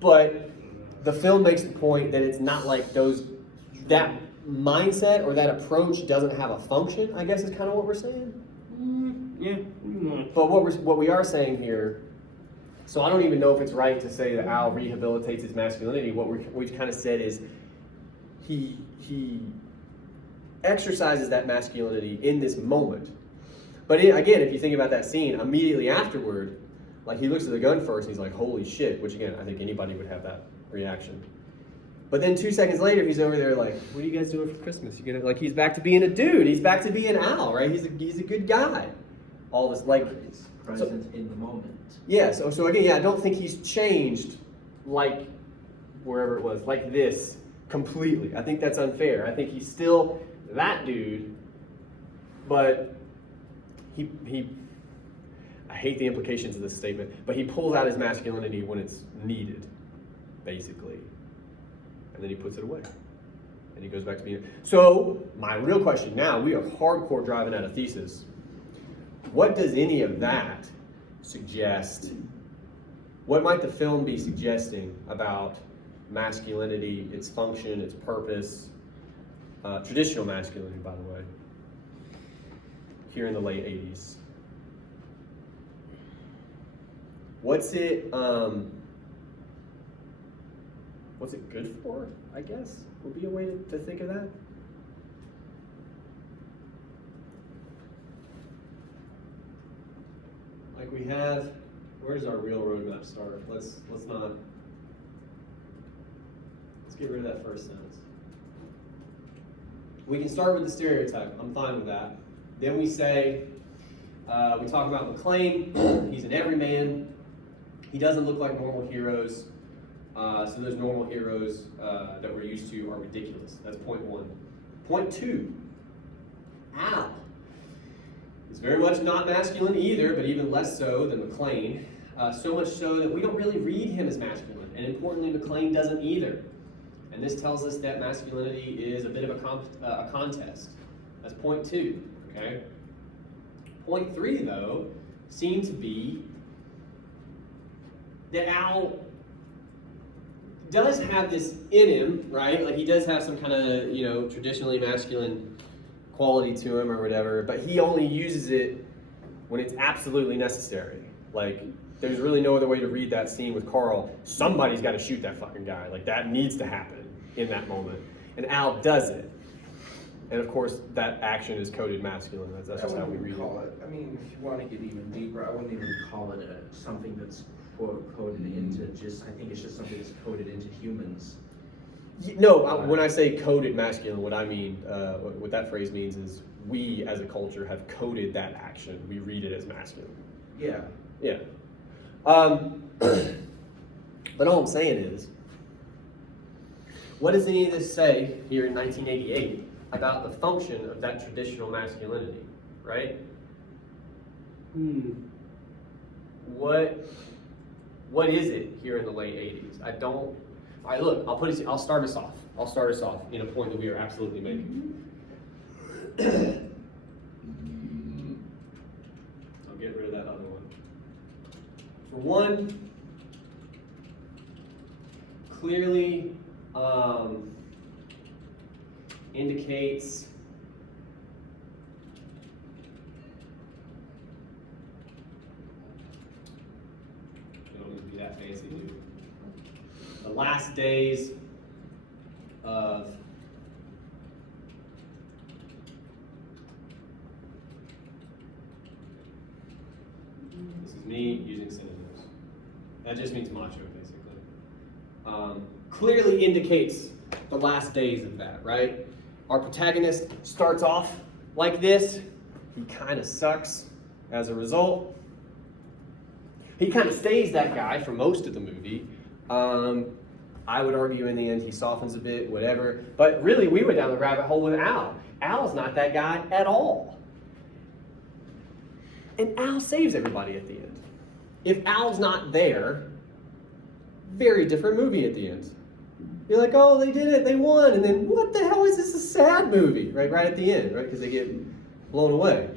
but the film makes the point that it's not like that mindset or that approach doesn't have a function, I guess is kind of what we're saying. Yeah. But what we are saying here, so I don't even know if it's right to say that Al rehabilitates his masculinity. What we've kind of said is he exercises that masculinity in this moment. But again, if you think about that scene, immediately afterward, like he looks at the gun first and he's like, holy shit, which again, I think anybody would have that reaction. But then 2 seconds later, he's over there like, what are you guys doing for Christmas? You gonna, like, he's back to being a dude. He's back to being Al, right? He's a good guy. All this, like, It's present in the moment. yeah, so again, I don't think he's changed like wherever it was, like this, completely. I think that's unfair. I think he's still that dude, but he I hate the implications of this statement, but he pulls out his masculinity when it's needed, basically. And then he puts it away. And he goes back to being. So, my real question now, we are hardcore driving out a thesis. What does any of that suggest? What might the film be suggesting about masculinity, its function, its purpose? Traditional masculinity, by the way, here in the late 80s. What's it good for, I guess, would be a way to think of that. Like we have, where does our real roadmap start? Let's get rid of that first sentence. We can start with the stereotype. I'm fine with that. Then we say, we talk about McClane. He's an everyman. He doesn't look like normal heroes. So those normal heroes that we're used to are ridiculous. That's point one. Point two, Al is very much not masculine either, but even less so than McClane. So much so that we don't really read him as masculine. And importantly, McClane doesn't either. And this tells us that masculinity is a bit of a contest. That's point two, okay? Point three, though, seemed to be that Al does have this in him, right? Like he does have some kind of, traditionally masculine quality to him or whatever, but he only uses it when it's absolutely necessary. Like, there's really no other way to read that scene with Carl. Somebody's got to shoot that fucking guy. Like, that needs to happen in that moment. And Al does it. And of course, that action is coded masculine. That's just how we read it. I mean, if you want to get even deeper, I wouldn't even call it something that's quote coded into just. I think it's just something that's coded into humans. No, when I say coded masculine, what I mean, what that phrase means is we as a culture have coded that action. We read it as masculine. Yeah. Yeah. But all I'm saying is, what does any of this say here in 1988 about the function of that traditional masculinity, right? What is it here in the late 80s? All right, look, I'll start us off. I'll start us off in a point that we are absolutely making. I'll get rid of that other one. For one, clearly indicates you don't need to be that fancy, dude. The last days of this is me using synonyms. That just means macho, basically. Clearly indicates the last days of that, right? Our protagonist starts off like this. He kind of sucks as a result. He kind of stays that guy for most of the movie. I would argue in the end he softens a bit, whatever. But really, we went down the rabbit hole with Al. Al's not that guy at all. And Al saves everybody at the end. If Al's not there, very different movie at the end. You're like, oh, they did it, they won, and then what the hell is this? A sad movie, right at the end, right? Because they get blown away.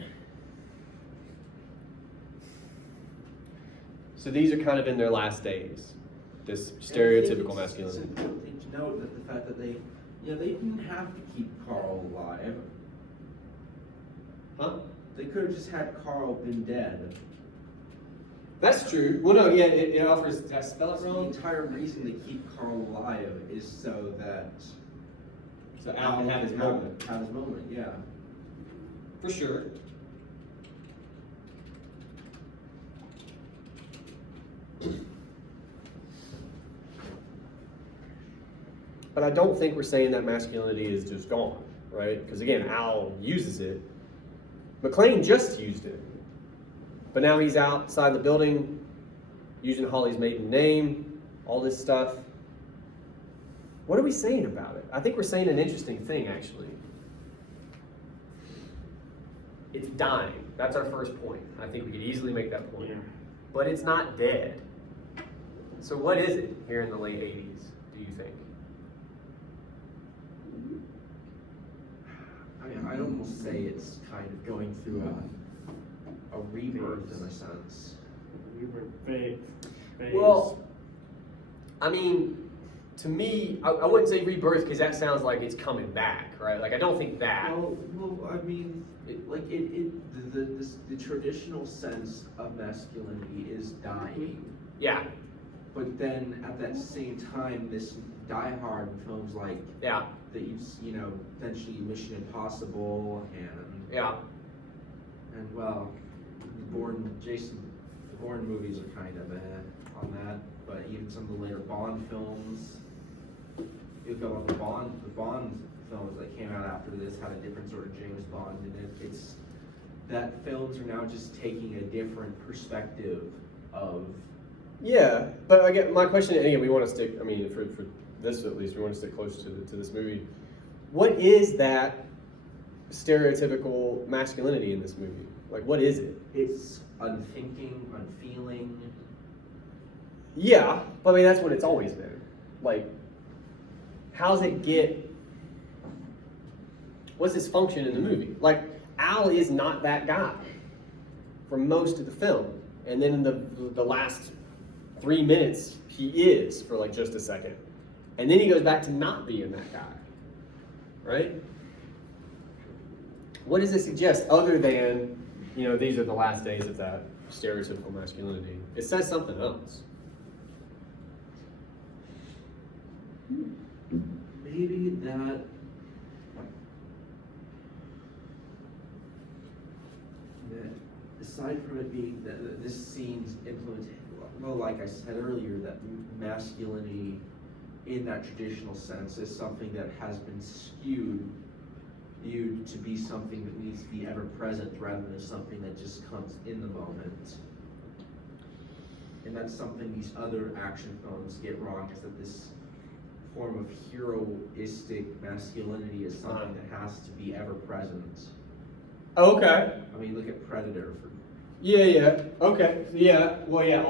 So these are kind of in their last days. This stereotypical masculinity. It's important thing to note that the fact that they didn't have to keep Carl alive. Huh? They could have just had Carl been dead. That's true. Well, no, yeah, it offers. Did I spell it The wrong? entire reason they keep Carl alive is so that So Al can have his moment. Have his moment, yeah. For sure. But I don't think we're saying that masculinity is just gone, right? Because again, Al uses it. McClane just used it. But now he's outside the building using Holly's maiden name, all this stuff. What are we saying about it? I think we're saying an interesting thing, actually. It's dying. That's our first point. I think we could easily make that point. Yeah. But it's not dead. So what is it here in the late 80s, do you think? I mean, I'd almost say it's kind of going through a rebirth in a sense. We were phase. Well, I mean, to me, I wouldn't say rebirth because that sounds like it's coming back, right? Like, I don't think that. Well, I mean, the traditional sense of masculinity is dying, Yeah, but then at that same time, this Die Hard films like yeah, that eventually Mission Impossible yeah. and well, the Bourne movies are kind of on that, but even some of the later Bond films, you go on the Bond films that came out after this had a different sort of James Bond in it. It's that films are now just taking a different perspective of. Yeah, but again, my question, and again, we want to stick, I mean, for this at least, we want to stick close to this movie. What is that stereotypical masculinity in this movie? Like, what is it? It's unthinking, unfeeling. Yeah, but I mean, that's what it's always been. Like, how's it get, what's his function in the movie? Like, Al is not that guy for most of the film. And then in the last 3 minutes, he is for like just a second. And then he goes back to not being that guy, right? What does it suggest other than, these are the last days of that stereotypical masculinity? It says something else. Maybe that aside from it being that this scene's implemented, well, like I said earlier, that masculinity in that traditional sense is something that has been viewed to be something that needs to be ever present rather than something that just comes in the moment. And that's something these other action films get wrong, is that this form of heroistic masculinity is something that has to be ever present. Okay. I mean, look at Predator. Yeah. Okay. Yeah. Well, yeah.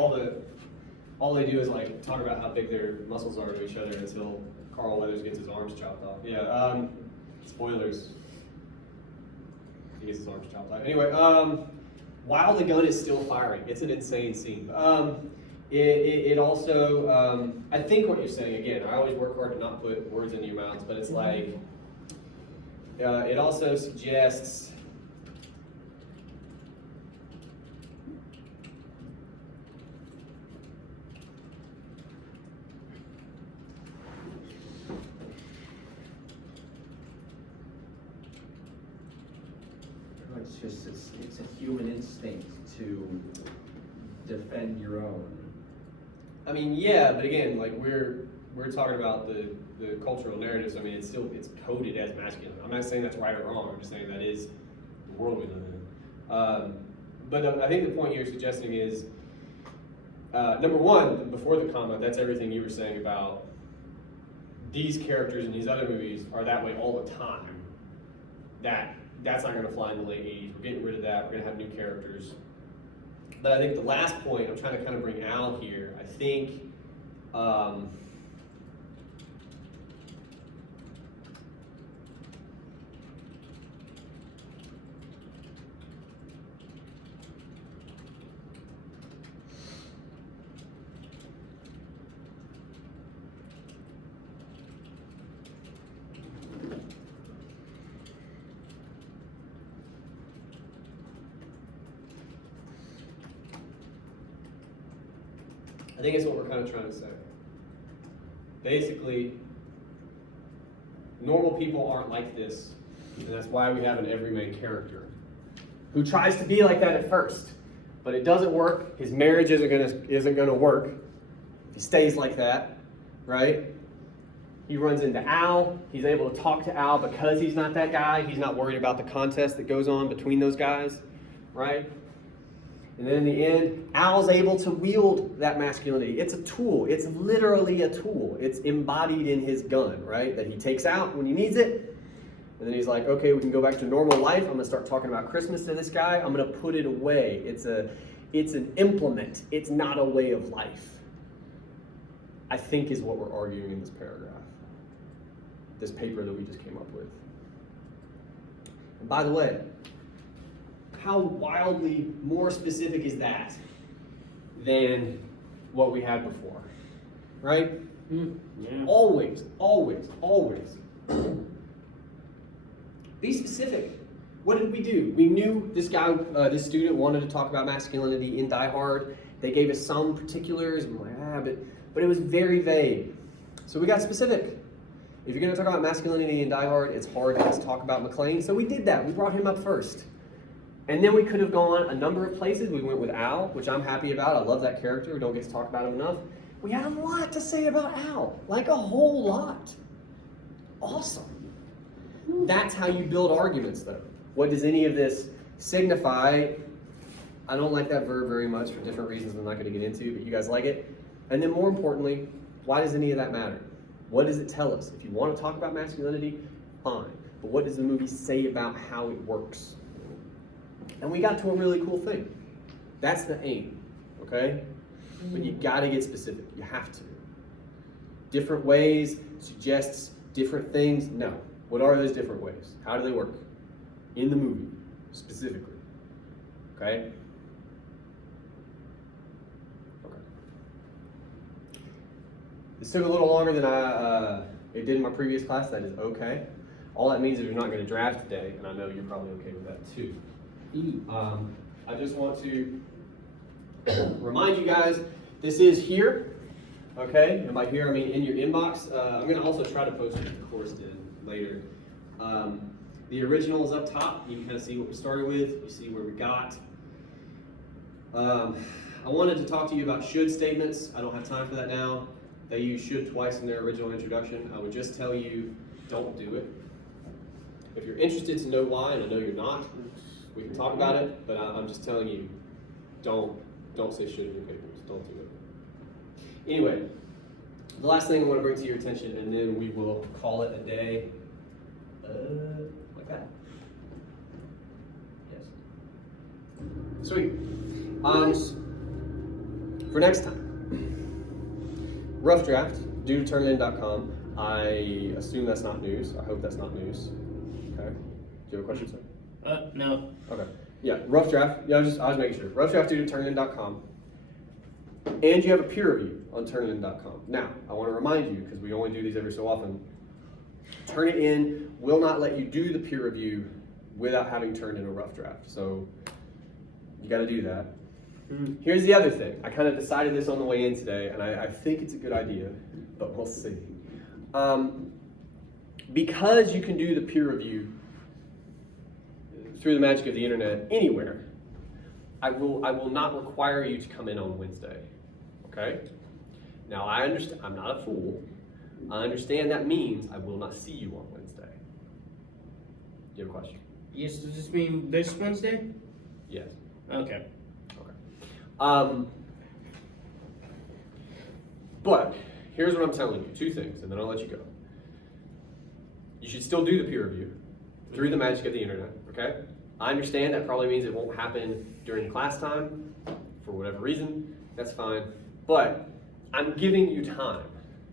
All they do is like talk about how big their muscles are to each other until Carl Weathers gets his arms chopped off. Yeah. Spoilers. He gets his arms chopped off. Anyway. While the gun is still firing, it's an insane scene. It also, I think what you're saying, again, I always work hard to not put words into your mouths, but it's like, it also suggests it's a human instinct to defend your own. I mean, yeah, but again, like we're talking about the cultural narratives. I mean, it's coded as masculine. I'm not saying that's right or wrong. I'm just saying that is the world we live in. But I think the point you're suggesting is, number one, before the comma, that's everything you were saying about these characters in these other movies are that way all the time. That's not going to fly in the late 80s. We're getting rid of that. We're going to have new characters. But I think the last point, I'm trying to kind of bring Al here. I think it's what we're kind of trying to say. Basically, normal people aren't like this, and that's why we have an everyman character who tries to be like that at first, but it doesn't work. His marriage isn't gonna work. He stays like that, right? He runs into Al. He's able to talk to Al because he's not that guy. He's not worried about the contest that goes on between those guys, right? And then in the end, Al's able to wield that masculinity. It's a tool. It's literally a tool. It's embodied in his gun, right? That he takes out when he needs it. And then he's like, okay, we can go back to normal life. I'm going to start talking about Christmas to this guy. I'm going to put it away. It's an implement. It's not a way of life. I think is what we're arguing in this paragraph. This paper that we just came up with. And by the way, how wildly more specific is that than what we had before? Right? Yeah. Always, always, always. Be specific. What did we do? We knew this guy, this student wanted to talk about masculinity in Die Hard. They gave us some particulars, and we're like, but it was very vague. So we got specific. If you're going to talk about masculinity in Die Hard, it's hard to just talk about McClane. So we did that. We brought him up first. And then we could have gone a number of places. We went with Al, which I'm happy about. I love that character. We don't get to talk about him enough. We had a lot to say about Al, like a whole lot. Awesome. That's how you build arguments, though. What does any of this signify? I don't like that verb very much for different reasons I'm not going to get into, but you guys like it. And then more importantly, why does any of that matter? What does it tell us? If you want to talk about masculinity, fine. But what does the movie say about how it works? And we got to a really cool thing. That's the aim, okay? But you gotta get specific. You have to. Different ways suggests different things. No. What are those different ways? How do they work? In the movie, specifically. Okay? Okay. This took a little longer than it did in my previous class. That is okay. All that means is we're not going to draft today, and I know you're probably okay with that too. I just want to remind you guys, this is here, okay? And by here, I mean in your inbox. I'm going to also try to post what the course did later. The original is up top. You can kind of see what we started with. You see where we got. I wanted to talk to you about should statements. I don't have time for that now. They use should twice in their original introduction. I would just tell you, don't do it. If you're interested to know why, and I know you're not, we can talk about it, but I'm just telling you, don't say should in your papers. Don't do it. Anyway, the last thing I want to bring to your attention, and then we will call it a day, like that. Yes. Sweet. For next time, rough draft, due to turnitin.com. I assume that's not news. I hope that's not news. Okay. Do you have a question, sir? No. Okay. Yeah, rough draft. Yeah, I was making sure. Rough draft due to turnitin.com. And you have a peer review on turnitin.com. Now, I want to remind you, because we only do these every so often, Turnitin will not let you do the peer review without having turned in a rough draft. So you got to do that. Here's the other thing. I kind of decided this on the way in today, and I think it's a good idea, but we'll see. Because you can do the peer review through the magic of the internet anywhere, I will not require you to come in on Wednesday. Okay? Now I understand, I'm not a fool. I understand that means I will not see you on Wednesday. Do you have a question? Yes, does this mean this Wednesday? Yes. Okay. But here's what I'm telling you, two things, and then I'll let you go. You should still do the peer review through the magic of the internet, okay? I understand that probably means it won't happen during class time for whatever reason, that's fine. But I'm giving you time,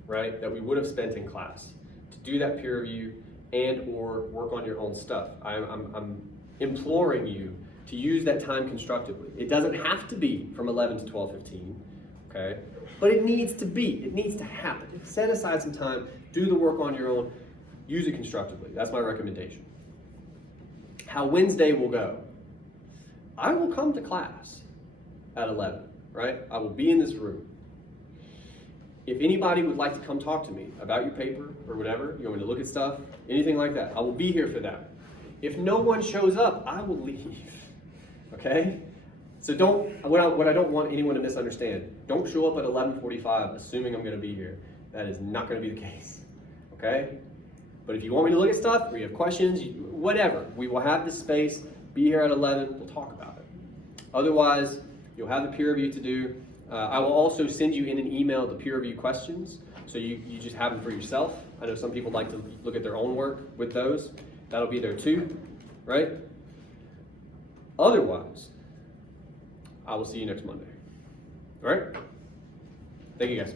right, that we would have spent in class to do that peer review and or work on your own stuff. I'm imploring you to use that time constructively. It doesn't have to be from 11 to 12:15, okay? But it needs to be. It needs to happen. Set aside some time, do the work on your own, use it constructively. That's my recommendation. How Wednesday will go. I will come to class at 11, right? I will be in this room. If anybody would like to come talk to me about your paper or whatever, you want me to look at stuff, anything like that, I will be here for that. If no one shows up, I will leave, okay? So what I don't want anyone to misunderstand, don't show up at 11:45 assuming I'm gonna be here. That is not gonna be the case, okay? But if you want me to look at stuff, or you have questions, whatever, we will have this space, be here at 11, we'll talk about it. Otherwise, You'll have the peer review to do. I will also send you in an email the peer review questions, so you just have them for yourself. I know some people like to look at their own work with those. That'll be there too, right? Otherwise, I will see you next Monday. All right? Thank you guys.